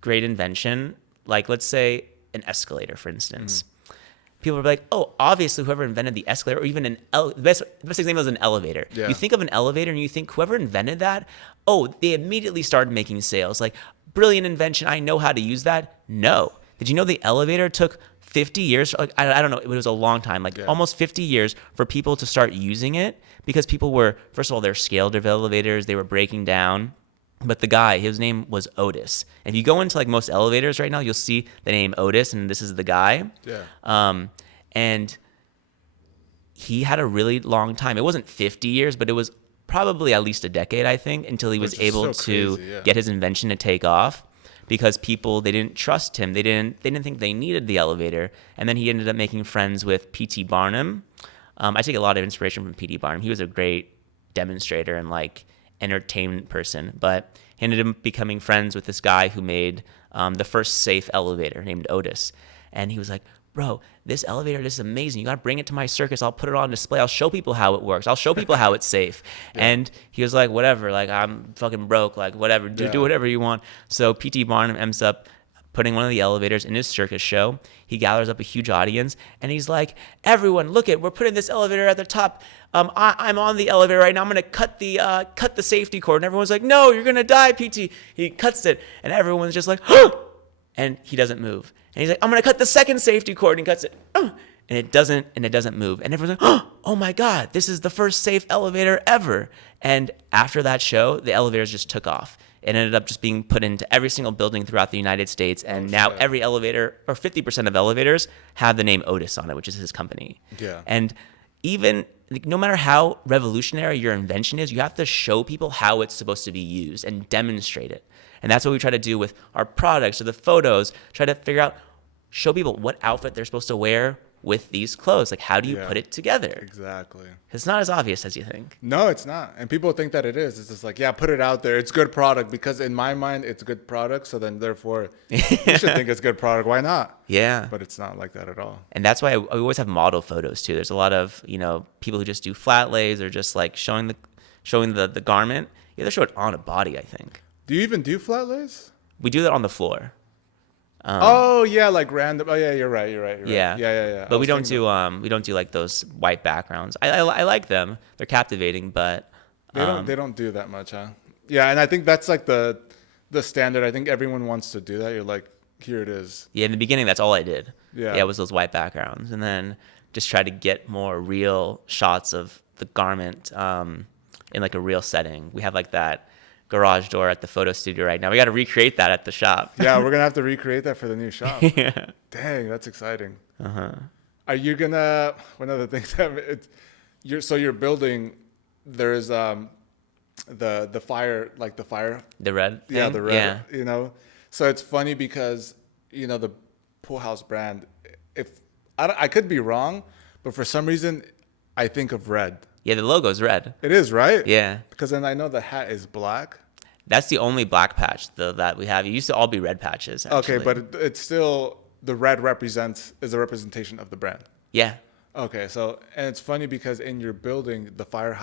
great invention, like let's say an escalator, for instance. People are like, oh, obviously whoever invented the escalator, or even the best example is an elevator. Yeah. You think of an elevator and you think whoever invented that, oh, they immediately started making sales. Like, brilliant invention. I know how to use that. No. Did you know the elevator took 50 years? Like, I don't know. It was a long time, like almost 50 years for people to start using it because people were, first of all, they're scaled of elevators. They were breaking down. But the guy, his name was Otis. If you go into like most elevators right now, you'll see the name Otis, and this is the guy. Yeah. And he had a really long time. It wasn't 50 years, but it was probably at least a decade, I think, until he was Which is able so to crazy, yeah. get his invention to take off. Because people, they didn't trust him. They didn't think they needed the elevator. And then he ended up making friends with P.T. Barnum. I take a lot of inspiration from P.T. Barnum. He was a great demonstrator and like entertainment person, but he ended up becoming friends with this guy who made the first safe elevator named Otis. And he was like, bro, this elevator, this is amazing. You got to bring it to my circus. I'll put it on display. I'll show people how it works. I'll show people how it's safe. Yeah. And he was like, whatever, like I'm fucking broke, like whatever, do whatever you want. So P.T. Barnum ends up putting one of the elevators in his circus show. He gathers up a huge audience and he's like, everyone, look it, we're putting this elevator at the top. I'm on the elevator right now. I'm going to cut the safety cord. And everyone's like, no, you're going to die, PT. He cuts it and everyone's just like, and he doesn't move. And he's like, I'm going to cut the second safety cord, and he cuts it. And it doesn't move. And everyone's like, oh my God, this is the first safe elevator ever. And after that show, the elevators just took off. It ended up just being put into every single building throughout the United States. And now every elevator, or 50% of elevators, have the name Otis on it, which is his company. Yeah. And even no matter how revolutionary your invention is, you have to show people how it's supposed to be used and demonstrate it. And that's what we try to do with our products or the photos, try to figure out, show people what outfit they're supposed to wear with these clothes. Like, how do you put it together? Exactly. It's not as obvious as you think. No, it's not. And people think that it is. It's just like, yeah, put it out there. It's good product because in my mind, it's good product. So then therefore, you should think it's good product. Why not? Yeah. But it's not like that at all. And that's why I always have model photos too. There's a lot of, people who just do flat lays or just like showing the garment. You have to show it on a body, I think. Do you even do flat lays? We do that on the floor. Oh yeah, like random. Oh yeah, you're right. Yeah. Yeah. But we don't do like those white backgrounds. I like them. They're captivating, but they don't do that much, huh? Yeah, and I think that's like the standard. I think everyone wants to do that. You're like, here it is. Yeah, in the beginning, that's all I did. Yeah. It was those white backgrounds, and then just try to get more real shots of the garment in like a real setting. We have like that garage door at the photo studio right now. We got to recreate that at the shop. Yeah, we're gonna have to recreate that for the new shop. Yeah. Dang, that's exciting. Uh-huh. Are you gonna? One of the things that you're building. There's the fire, like the fire. The red thing? Yeah, the red. Yeah. So it's funny because the Pool House brand. If I could be wrong, but for some reason, I think of red. Yeah, the logo's red. It is, right? Yeah. Because then I know the hat is black. That's the only black patch that we have. It used to all be red patches, actually. Okay, but it's still, the red is a representation of the brand. Yeah. Okay, and it's funny because in your building, the fire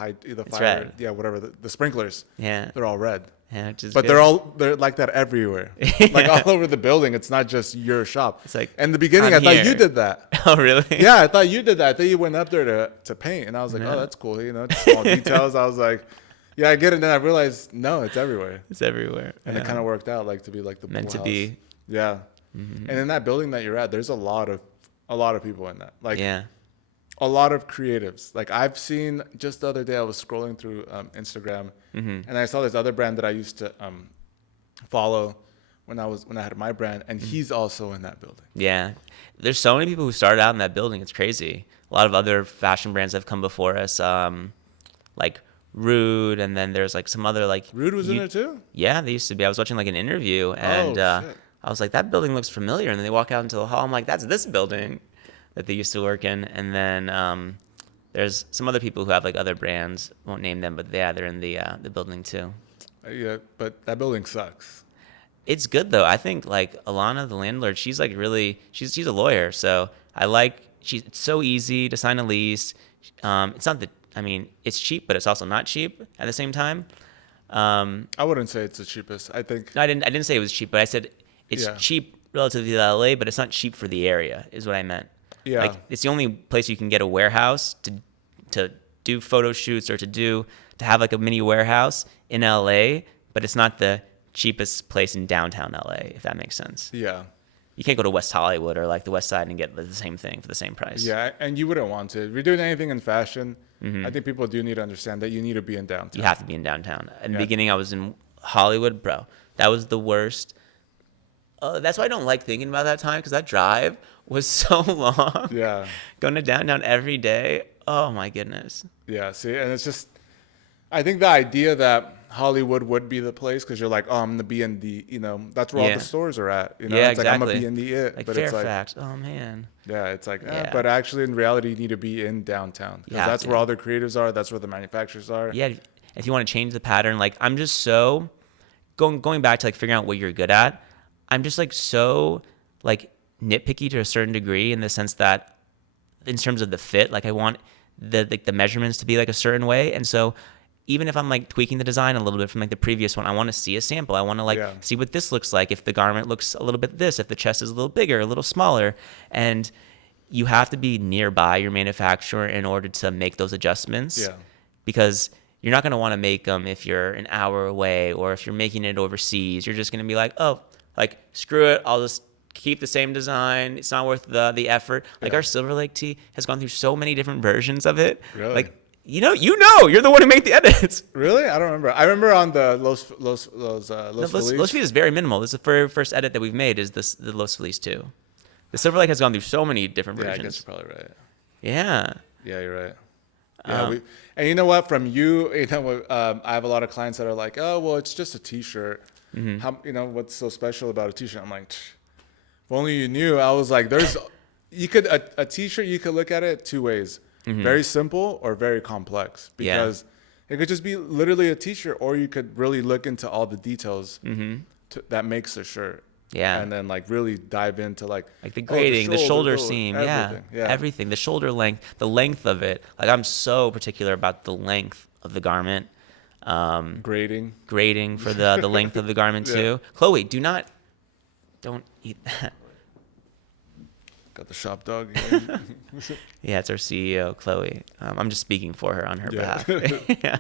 red. Yeah, whatever, the sprinklers, Yeah. they're all red. Yeah, which is But good. they're like that everywhere. Like all over the building. It's not just your shop. It's like, in the beginning, I thought you did that. Oh, really? Yeah, I thought you did that. I thought you went up there to paint. And I was like, oh, that's cool. Just small details. I was like, yeah, I get it. And then I realized, no, it's everywhere. It's everywhere. And it kind of worked out like to be like the meant Pool to House. be. Yeah. Mm-hmm. And in that building that you're at, there's a lot of people in that. Like, yeah. A lot of creatives. Like I've seen just the other day, I was scrolling through Instagram, and I saw this other brand that I used to follow when I had my brand, and he's also in that building. Yeah, there's so many people who started out in that building. It's crazy. a lot of other fashion brands have come before us, like Rude, and then there's like some other like Rude was in there too? yeah, they used to be. I was watching like an interview, and Oh, shit. I was like, that building looks familiar. And then they walk out into the hall. I'm like, that's this building that they used to work in. And then there's some other people who have like other brands. Won't name them, but yeah, they're in the building too. Yeah, but that building sucks. It's good though. I think like Alana, the landlord, she's like really she's a lawyer, so I like it's so easy to sign a lease. It's not that I mean it's cheap, but it's also not cheap at the same time. I wouldn't say it's the cheapest. I think. No, I didn't say it was cheap, but I said it's Yeah. cheap relatively to LA, but it's not cheap for the area, is what I meant. Yeah. Like it's the only place you can get a warehouse to do photo shoots or to have like a mini warehouse in LA, but it's not the cheapest place in downtown LA, if that makes sense. Yeah. You can't go to West Hollywood or like the West Side and get the same thing for the same price. Yeah, and you wouldn't want to. If you're doing anything in fashion, I think people do need to understand that you need to be in downtown. You have to be in downtown. In the Yeah. beginning, I was in Hollywood, bro. That was the worst. That's why I don't like thinking about that time because that drive was so long. Yeah. Going to downtown every day. Oh my goodness. Yeah, see, and it's just, I think the idea that Hollywood would be the place because you're like, oh, I'm gonna be in the, that's where all Yeah. the stores are at. You know, Yeah, it's like I'm exactly. gonna be in the it, Like but it's like, Fairfax. Oh man. yeah, it's like, Yeah. but actually in reality, you need to be in downtown You because have that's to. where all the creatives are. That's where the manufacturers are. Yeah. If you want to change the pattern, like I'm just so going back to like figuring out what you're good at. I'm just like so like nitpicky to a certain degree in the sense that in terms of the fit, like I want the measurements to be like a certain way, and so even if I'm like tweaking the design a little bit from like the previous one, I want to see a sample. I want to like Yeah. see what this looks like. If the garment looks a little bit this, if the chest is a little bigger, a little smaller, and you have to be nearby your manufacturer in order to make those adjustments. Yeah. Because you're not going to want to make them if you're an hour away or if you're making it overseas. You're just going to be like, oh, like screw it. I'll just keep the same design. It's not worth the effort. Like Yeah. our Silver Lake tee has gone through so many different versions of it. Really? Like, you're the one who made the edits. Really? I don't remember. I remember on the Los Los Feliz. Feliz is very minimal. This is the first edit that we've made is the Los Feliz 2. The Silver Lake has gone through so many different Yeah, I versions. guess you're probably right. Yeah. Yeah, you're right. Yeah, and you know what? From you, I have a lot of clients that are like, "Oh, well, it's just a T-shirt. How, what's so special about a T-shirt?" I'm like, "If only you knew." I was like, "There's, a T-shirt. You could look at it two ways: very simple or very complex. Because it could just be literally a T-shirt, or you could really look into all the details that makes the shirt. Yeah. And then like really dive into like the grading, the shoulder seam, everything. everything, the shoulder length, the length of it. Like I'm so particular about the length of the garment. Grading for the length of the garment too. Chloe, don't eat that. Got the shop dog again. Yeah, it's our CEO, Chloe. I'm just speaking for her on her Yeah. behalf. Yeah.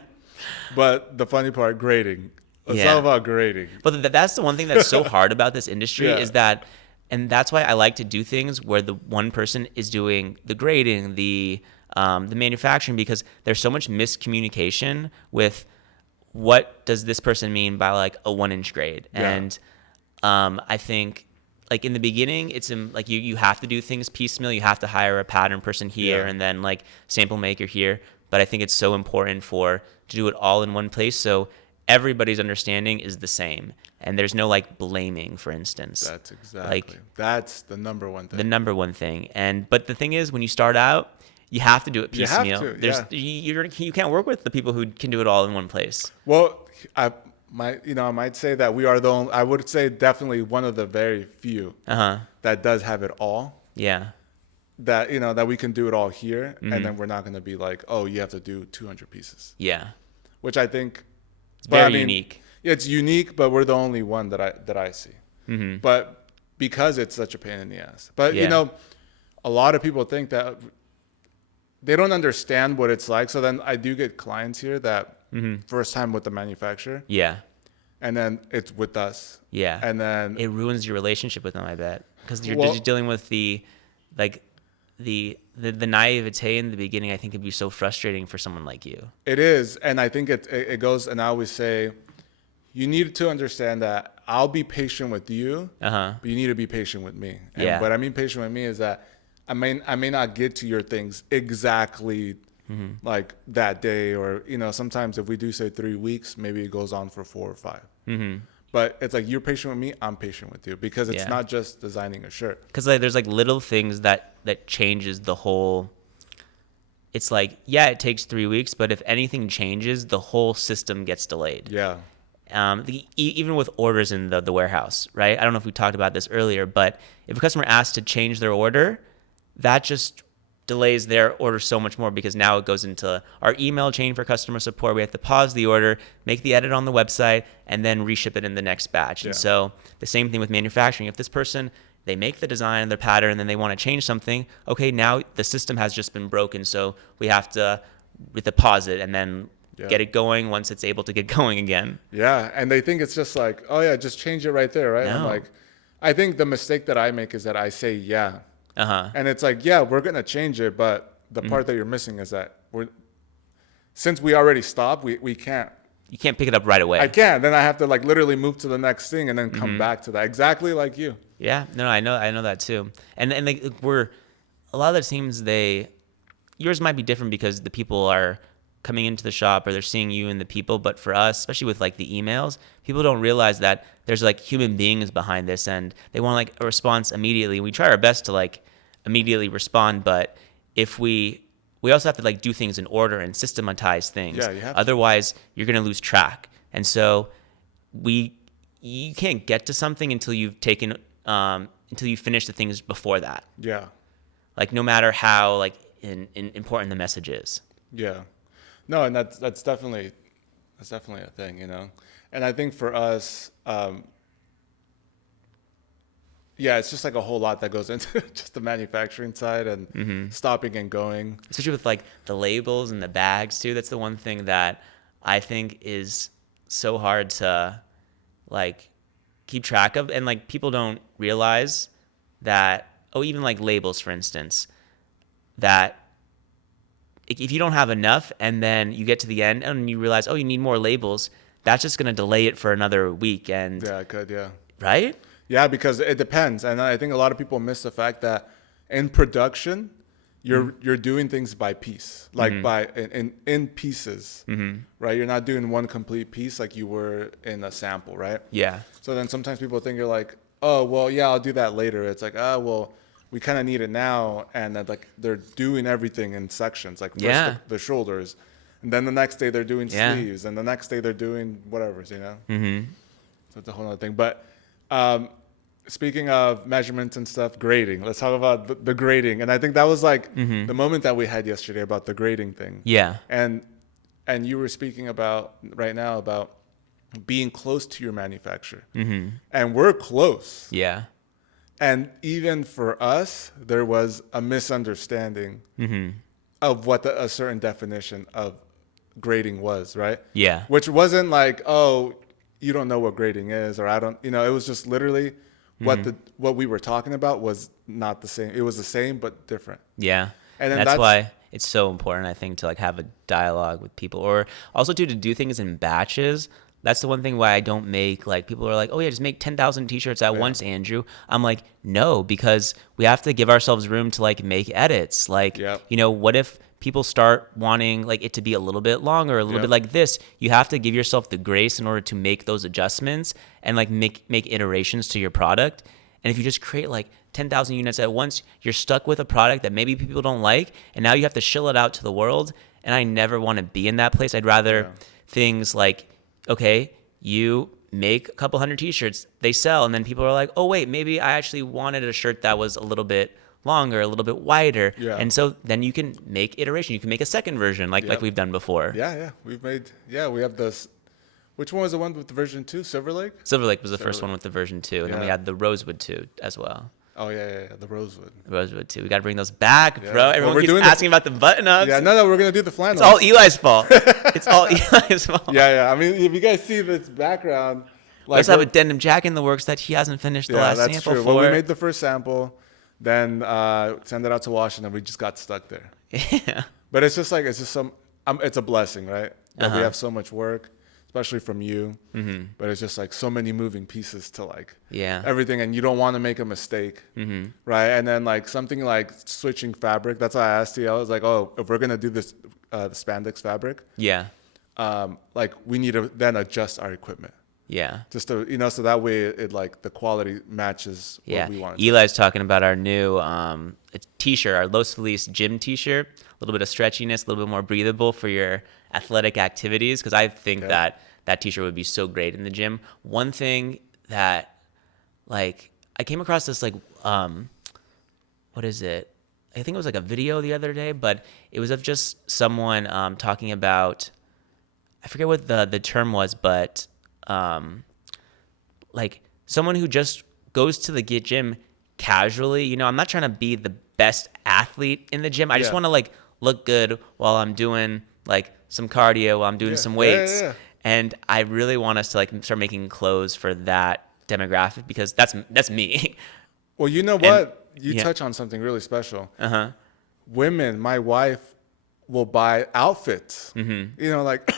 But the funny part, grading. It's Yeah. all about grading. But that's the one thing that's so hard about this industry Yeah. is that, and that's why I like to do things where the one person is doing the grading, the manufacturing, because there's so much miscommunication with what does this person mean by like a 1-inch grade. Yeah. And I think like in the beginning, it's like you have to do things piecemeal. You have to hire a pattern person here Yeah. and then like sample maker here. But I think it's so important to do it all in one place. So everybody's understanding is the same. And there's no like blaming, for instance. That's exactly. That's the number one thing. The number one thing. But the thing is, when you start out, you have to do it You have piecemeal. to, You can't work with the people who can do it all in one place. Well, I might say that we are the only, I would say definitely one of the very few that does have it all. Yeah. That, that we can do it all here. And then we're not going to be like, oh, you have to do 200 pieces. Yeah. Which I think. It's very unique. Yeah, it's unique, but we're the only one that I see. But because it's such a pain in the ass. But, a lot of people think that they don't understand what it's like. So then I do get clients here that first time with the manufacturer. Yeah. And then it's with us. Yeah. And then it ruins your relationship with them, I bet. Because you're Well- just dealing with the naivete in the beginning. I think it'd be so frustrating for someone like you. it is. And I think it goes, and I always say, you need to understand that I'll be patient with you, but you need to be patient with me. And Yeah. what I mean patient with me is that I may not get to your things exactly like that day, or sometimes if we do say 3 weeks, maybe it goes on for 4 or 5. But it's like, you're patient with me, I'm patient with you, because it's Yeah. not just designing a shirt. Because like there's like little things that changes the whole. It's like, yeah, it takes 3 weeks, but if anything changes, the whole system gets delayed. Yeah. Even with orders in the warehouse, right? I don't know if we talked about this earlier, but if a customer asks to change their order, that just delays their order so much more, because now it goes into our email chain for customer support. We have to pause the order, make the edit on the website, and then reship it in the next batch. Yeah. And so the same thing with manufacturing. If this person, they make the design and their pattern, and then they want to change something, okay, now the system has just been broken, so we have to pause it and then get it going once it's able to get going again. Yeah, and they think it's just like, oh yeah, just change it right there, right? No. I'm like, I think the mistake that I make is that I say yeah. Uh-huh. And it's like, yeah, we're gonna change it, but the part that you're missing is that since we already stopped, we can't. You can't pick it up right away. I can't. Then I have to like literally move to the next thing and then come back to that. Exactly like you. Yeah, no, I know that too. And like we're a lot of the teams, yours might be different because the people are coming into the shop or they're seeing you and the people, but for us, especially with like the emails, people don't realize that there's like human beings behind this, and they want like a response immediately. We try our best to like immediately respond, but if we also have to like do things in order and systematize things. Yeah, you have to. Otherwise, you're going to lose track. And so you can't get to something until you've until you finish the things before that. Yeah. Like no matter how like important the message is. Yeah. No, and that's definitely a thing, And I think for us, yeah, it's just like a whole lot that goes into just the manufacturing side and stopping and going. Especially with like the labels and the bags too. That's the one thing that I think is so hard to like keep track of, and like people don't realize that. Oh, even like labels, for instance, that if you don't have enough and then you get to the end and you realize, oh, you need more labels, that's just going to delay it for another week. And Yeah, it could, yeah. right? Yeah, because it depends. And I think a lot of people miss the fact that in production, you're doing things by piece, like by in pieces, right? You're not doing one complete piece like you were in a sample, right? Yeah. So then sometimes people think you're like, oh, well, yeah, I'll do that later. It's like, oh, well, we kind of need it now. And then like they're doing everything in sections, like first the shoulders, and then the next day they're doing sleeves, and the next day they're doing whatever, So it's a whole other thing. But speaking of measurements and stuff, grading. Let's talk about the grading. And I think that was like the moment that we had yesterday about the grading thing. Yeah. And you were speaking about right now about being close to your manufacturer. And we're close. Yeah. And even for us, there was a misunderstanding of what a certain definition of grading was, right? Yeah. Which wasn't like, oh, you don't know what grading is, or I don't, it was just literally what we were talking about was not the same. It was the same but different. Yeah. And then that's why it's so important, I think, to like have a dialogue with people, or also to do things in batches. That's the one thing why I don't make, like, people are like, oh yeah, just make 10,000 t-shirts at once, Andrew. I'm like, no, because we have to give ourselves room to like make edits. Like, what if people start wanting like it to be a little bit longer, a little bit like this? You have to give yourself the grace in order to make those adjustments and like make iterations to your product. And if you just create like 10,000 units at once, you're stuck with a product that maybe people don't like, and now you have to shill it out to the world. And I never want to be in that place. I'd rather things like, okay, you make a couple hundred t-shirts, they sell, and then people are like, oh wait, maybe I actually wanted a shirt that was a little bit longer, a little bit wider. And so then you can make iteration. You can make a second version like we've done before. We have this. Which one was the one with the version 2? Silver Lake? Silver Lake was the first one with the version 2. And then we had the Rosewood 2 as well. Oh, yeah, the Rosewood. Rosewood 2. We got to bring those back, bro. Well, Everyone keeps asking about the button-ups. Yeah, no, we're going to do the flannels. It's all Eli's fault. It's all Eli's fault. Yeah. I mean, if you guys see this background. Let's have a denim jacket in the works that he hasn't finished the last sample for. Well, we made the first sample, then send it out to wash, and then we just got stuck there. Yeah. But it's just like, it's a blessing, right? That we have so much work. especially from you. Mm-hmm. But it's just like so many moving pieces to like Yeah. everything, and you don't want to make a mistake, Mm-hmm. right? And then like something like switching fabric. That's why I asked you. I was like, oh, if we're gonna do this, the spandex fabric, Yeah. like we need to then adjust our equipment. Yeah. Just to, so that way it like the quality matches Yeah. what we want. Eli's talking about our new t-shirt, our Los Feliz gym t-shirt. A little bit of stretchiness, a little bit more breathable for your athletic activities. Because I think that t-shirt would be so great in the gym. One thing that, like, I came across this, like, what is it? I think it was like a video the other day, but it was of just someone talking about, I forget what the term was, but like someone who just goes to the gym casually. I'm not trying to be the best athlete in the gym. I just want to like look good while I'm doing like some cardio, while I'm doing some weights. And I really want us to like start making clothes for that demographic, because that's me. Well, you know what? You touch on something really special. Women, my wife will buy outfits. Like,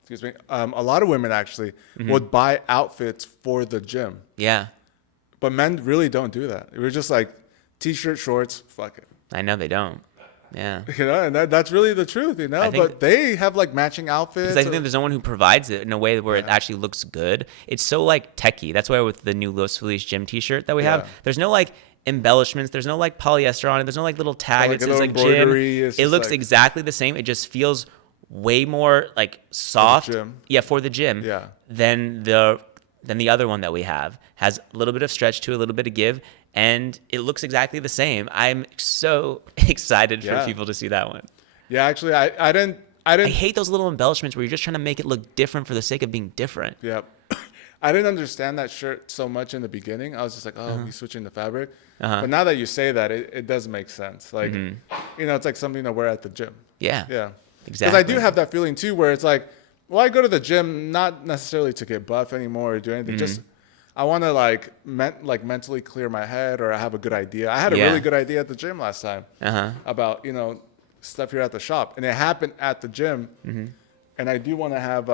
excuse me. A lot of women actually would buy outfits for the gym. Yeah. But men really don't do that. We're just like t-shirt, shorts, fuck it. I know they don't. Yeah. And that's really the truth, But they have like matching outfits. Because I think there's no one who provides it in a way where it actually looks good. It's so like techie. That's why with the new Los Feliz gym t-shirt that we have, there's no like embellishments. There's no like polyester on it. There's no like little tag. Like it says like gym. It looks like exactly the same. It just feels way more like soft. For the gym. Yeah, for the gym. Yeah. Than the other one that we have. Has a little bit of stretch to it, a little bit of give, and it looks exactly the same. I'm so excited for people to see that one. Yeah, actually, I didn't. I hate those little embellishments where you're just trying to make it look different for the sake of being different. Yeah. I didn't understand that shirt so much in the beginning. I was just like, oh, he's switching the fabric. But now that you say that, it does make sense. Like, it's like something to wear at the gym. Yeah. Yeah. Exactly. Because I do have that feeling too, where it's like, well, I go to the gym not necessarily to get buff anymore or do anything. Just I want to like mentally clear my head, or I have a good idea. I had a really good idea at the gym last time about stuff here at the shop, and it happened at the gym. And I do want to have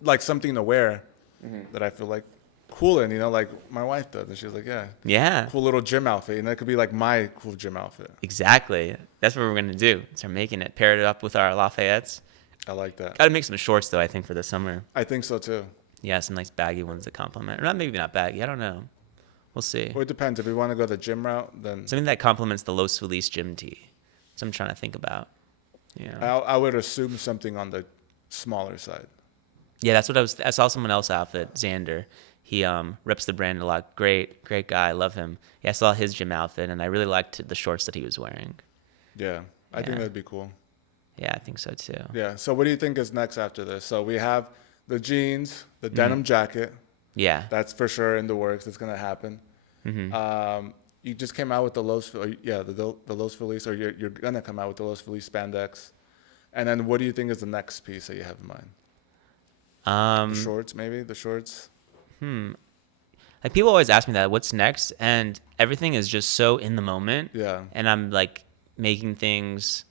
like something to wear that I feel like cool in, like my wife does, and she's like, yeah, cool little gym outfit, and that could be like my cool gym outfit. Exactly. That's what we're gonna do. Start making it, pair it up with our Lafayettes. I like that. Gotta make some shorts though, I think, for the summer. I think so too. Yeah, some nice baggy ones that complement. Or maybe not baggy. I don't know. We'll see. Well, it depends. If we want to go the gym route, then something that complements the Los Feliz gym tee. So I'm trying to think about. I would assume something on the smaller side. Yeah, that's what I saw someone else outfit, Xander. He reps the brand a lot. Great guy. I love him. Yeah, I saw his gym outfit, and I really liked the shorts that he was wearing. Yeah, I think that'd be cool. Yeah, I think so too. Yeah. So what do you think is next after this? So we have the jeans, the denim jacket. Yeah. That's for sure in the works. It's gonna happen. You just came out with the Los Feliz, or you're gonna come out with the Los Feliz spandex. And then what do you think is the next piece that you have in mind? The shorts, maybe the shorts. Like people always ask me that, what's next? And everything is just so in the moment. Yeah. And I'm like making things,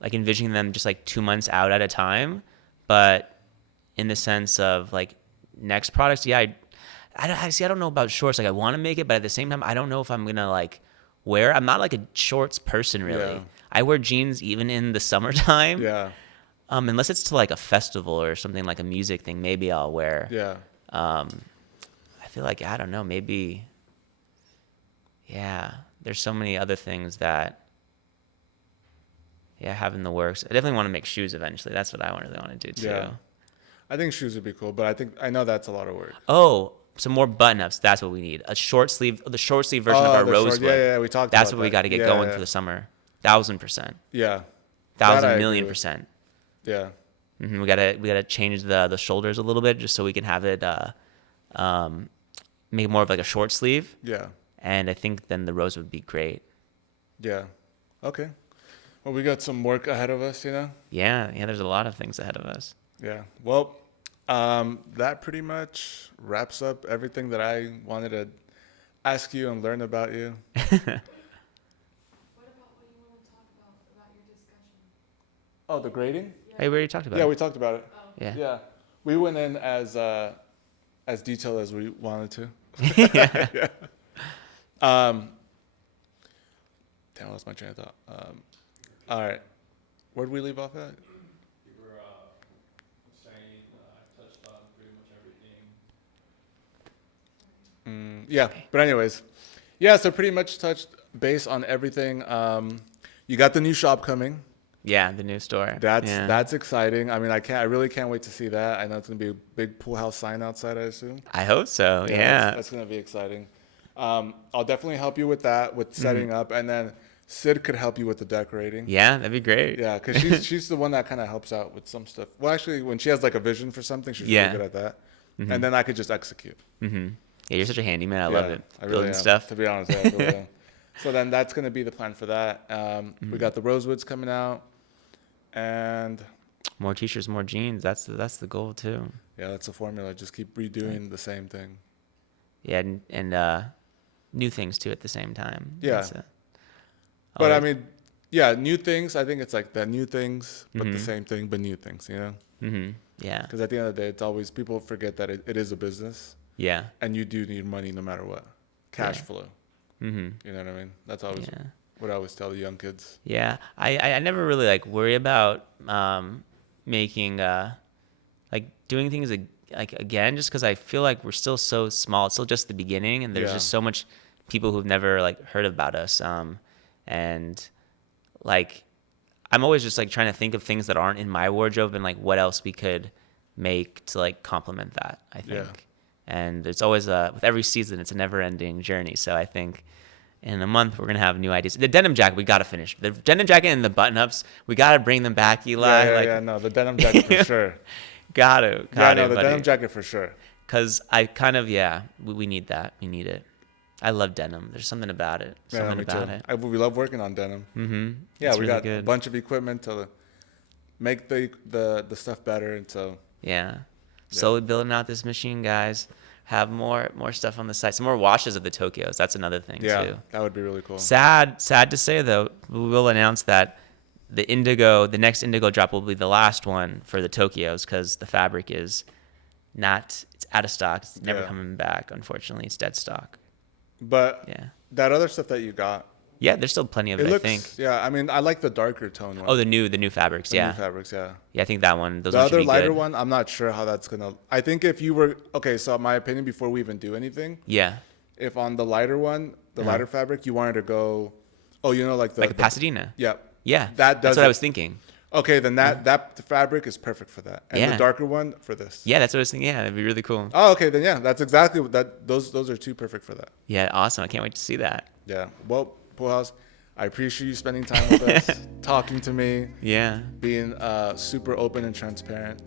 like envisioning them just like 2 months out at a time. But in the sense of like next products, I don't know about shorts. Like I want to make it, but at the same time, I don't know if I'm gonna like wear. I'm not like a shorts person really. Yeah. I wear jeans even in the summertime. Yeah. Unless it's to like a festival or something like a music thing, maybe I'll wear. Yeah. I feel like, I don't know, maybe. Yeah. There's so many other things that. Yeah, have in the works. I definitely want to make shoes eventually. That's what I really want to do too. Yeah. I think shoes would be cool, but I know that's a lot of work. Oh, some more button-ups. That's what we need. The short sleeve version of our rosewood. Yeah, we talked about that. That's what we got to get going for the summer. 1,000%. Yeah. 1,000,000,000%. Yeah. We gotta change the shoulders a little bit just so we can have it make more of like a short sleeve. Yeah. And I think then the rose would be great. Yeah. Okay. Well, we got some work ahead of us, Yeah, there's a lot of things ahead of us. Yeah. Well, that pretty much wraps up everything that I wanted to ask you and learn about you. What about what you want to talk about your discussion? Oh, the grading? Hey, we already talked about it. Yeah, we talked about it. Yeah. Yeah. we went in as detailed as we wanted to. Yeah. Yeah. Damn, I lost my train of thought. All right, where did we leave off at? You were saying I touched on pretty much everything. Yeah, but anyways, yeah. So pretty much touched base on everything. You got the new shop coming. Yeah, the new store. That's exciting. I mean, I really can't wait to see that. I know it's gonna be a big pool house sign outside, I assume. I hope so. Yeah. That's gonna be exciting. I'll definitely help you with that, with setting up, and then Sid could help you with the decorating. Yeah, that'd be great. Yeah, because she's the one that kind of helps out with some stuff. Well, actually, when she has like a vision for something, she's really good at that. And then I could just execute. Yeah, you're such a handyman. I love it. I really Building am, stuff. to be honest. Yeah, I really am. So then that's gonna be the plan for that. We got the Rosewoods coming out, and More t-shirts, more jeans. That's the goal too. yeah, that's the formula. Just keep redoing the same thing. Yeah, and new things too at the same time. Yeah. That's, But I like- mean, yeah, new things. I think it's like the new things, but the same thing, but new things. You know, yeah, because at the end of the day, it's always people forget that it is a business, yeah, and you do need money no matter what. Cash flow. You know what I mean? That's always Yeah. what I always tell the young kids. yeah. I never really like worry about making like doing things like again, just because I feel like we're still so small. It's still just the beginning, and there's Yeah. just so much people who've never like heard about us. And like I'm always just like trying to think of things that aren't in my wardrobe and like what else we could make to like complement that, I think. Yeah. And it's always with every season, it's a never-ending journey. So I think in a month we're gonna have new ideas. The denim jacket we gotta finish. The denim jacket and the button-ups we gotta bring them back, Eli. No, the denim jacket for sure. Gotta, Yeah, no, the buddy. denim jacket for sure. Cause I kind of we need that. We need it. I love denim. There's something about it. Yeah, Something me about too. it. We love working on denim. Yeah, It's we really got a good. bunch of equipment to make the stuff better, and so Yeah. Slowly building out this machine, guys. Have more stuff on the site. Some more washes of the Tokyos. That's another thing yeah, too. that would be really cool. Sad to say though, we will announce that the next indigo drop will be the last one for the Tokyos because the fabric is it's out of stock. It's never Yeah. coming back. Unfortunately, it's dead stock. But Yeah. that other stuff that you got, Yeah, there's still plenty of it, it looks. I think. Yeah, I mean, I like the darker tone one. Oh, the new fabrics. The Yeah. new fabrics. Yeah. Yeah, I think that one. Those The ones should other be lighter good. one, I'm not sure how that's gonna. I think if you were okay, so my opinion before we even do anything, Yeah. if on the lighter one, the lighter fabric, you wanted to go, like the Like a Pasadena. Yeah. Yeah. That does That's what it. I was thinking. Okay, then that fabric is perfect for that, and the Yeah. darker one for this. Yeah, that's what I was thinking. Yeah, that'd be really cool. Oh, okay, then yeah, that's exactly what that. Those are two perfect for that. Yeah, awesome. I can't wait to see that. Yeah. Well, Pool House, I appreciate you spending time with us, talking to me, Yeah. being super open and transparent.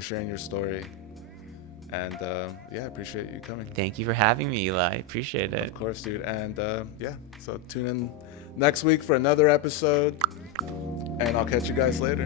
Sharing your story, and I appreciate you coming. Thank you for having me, Eli. I appreciate it. Of course, dude. And so tune in next week for another episode, and I'll catch you guys later.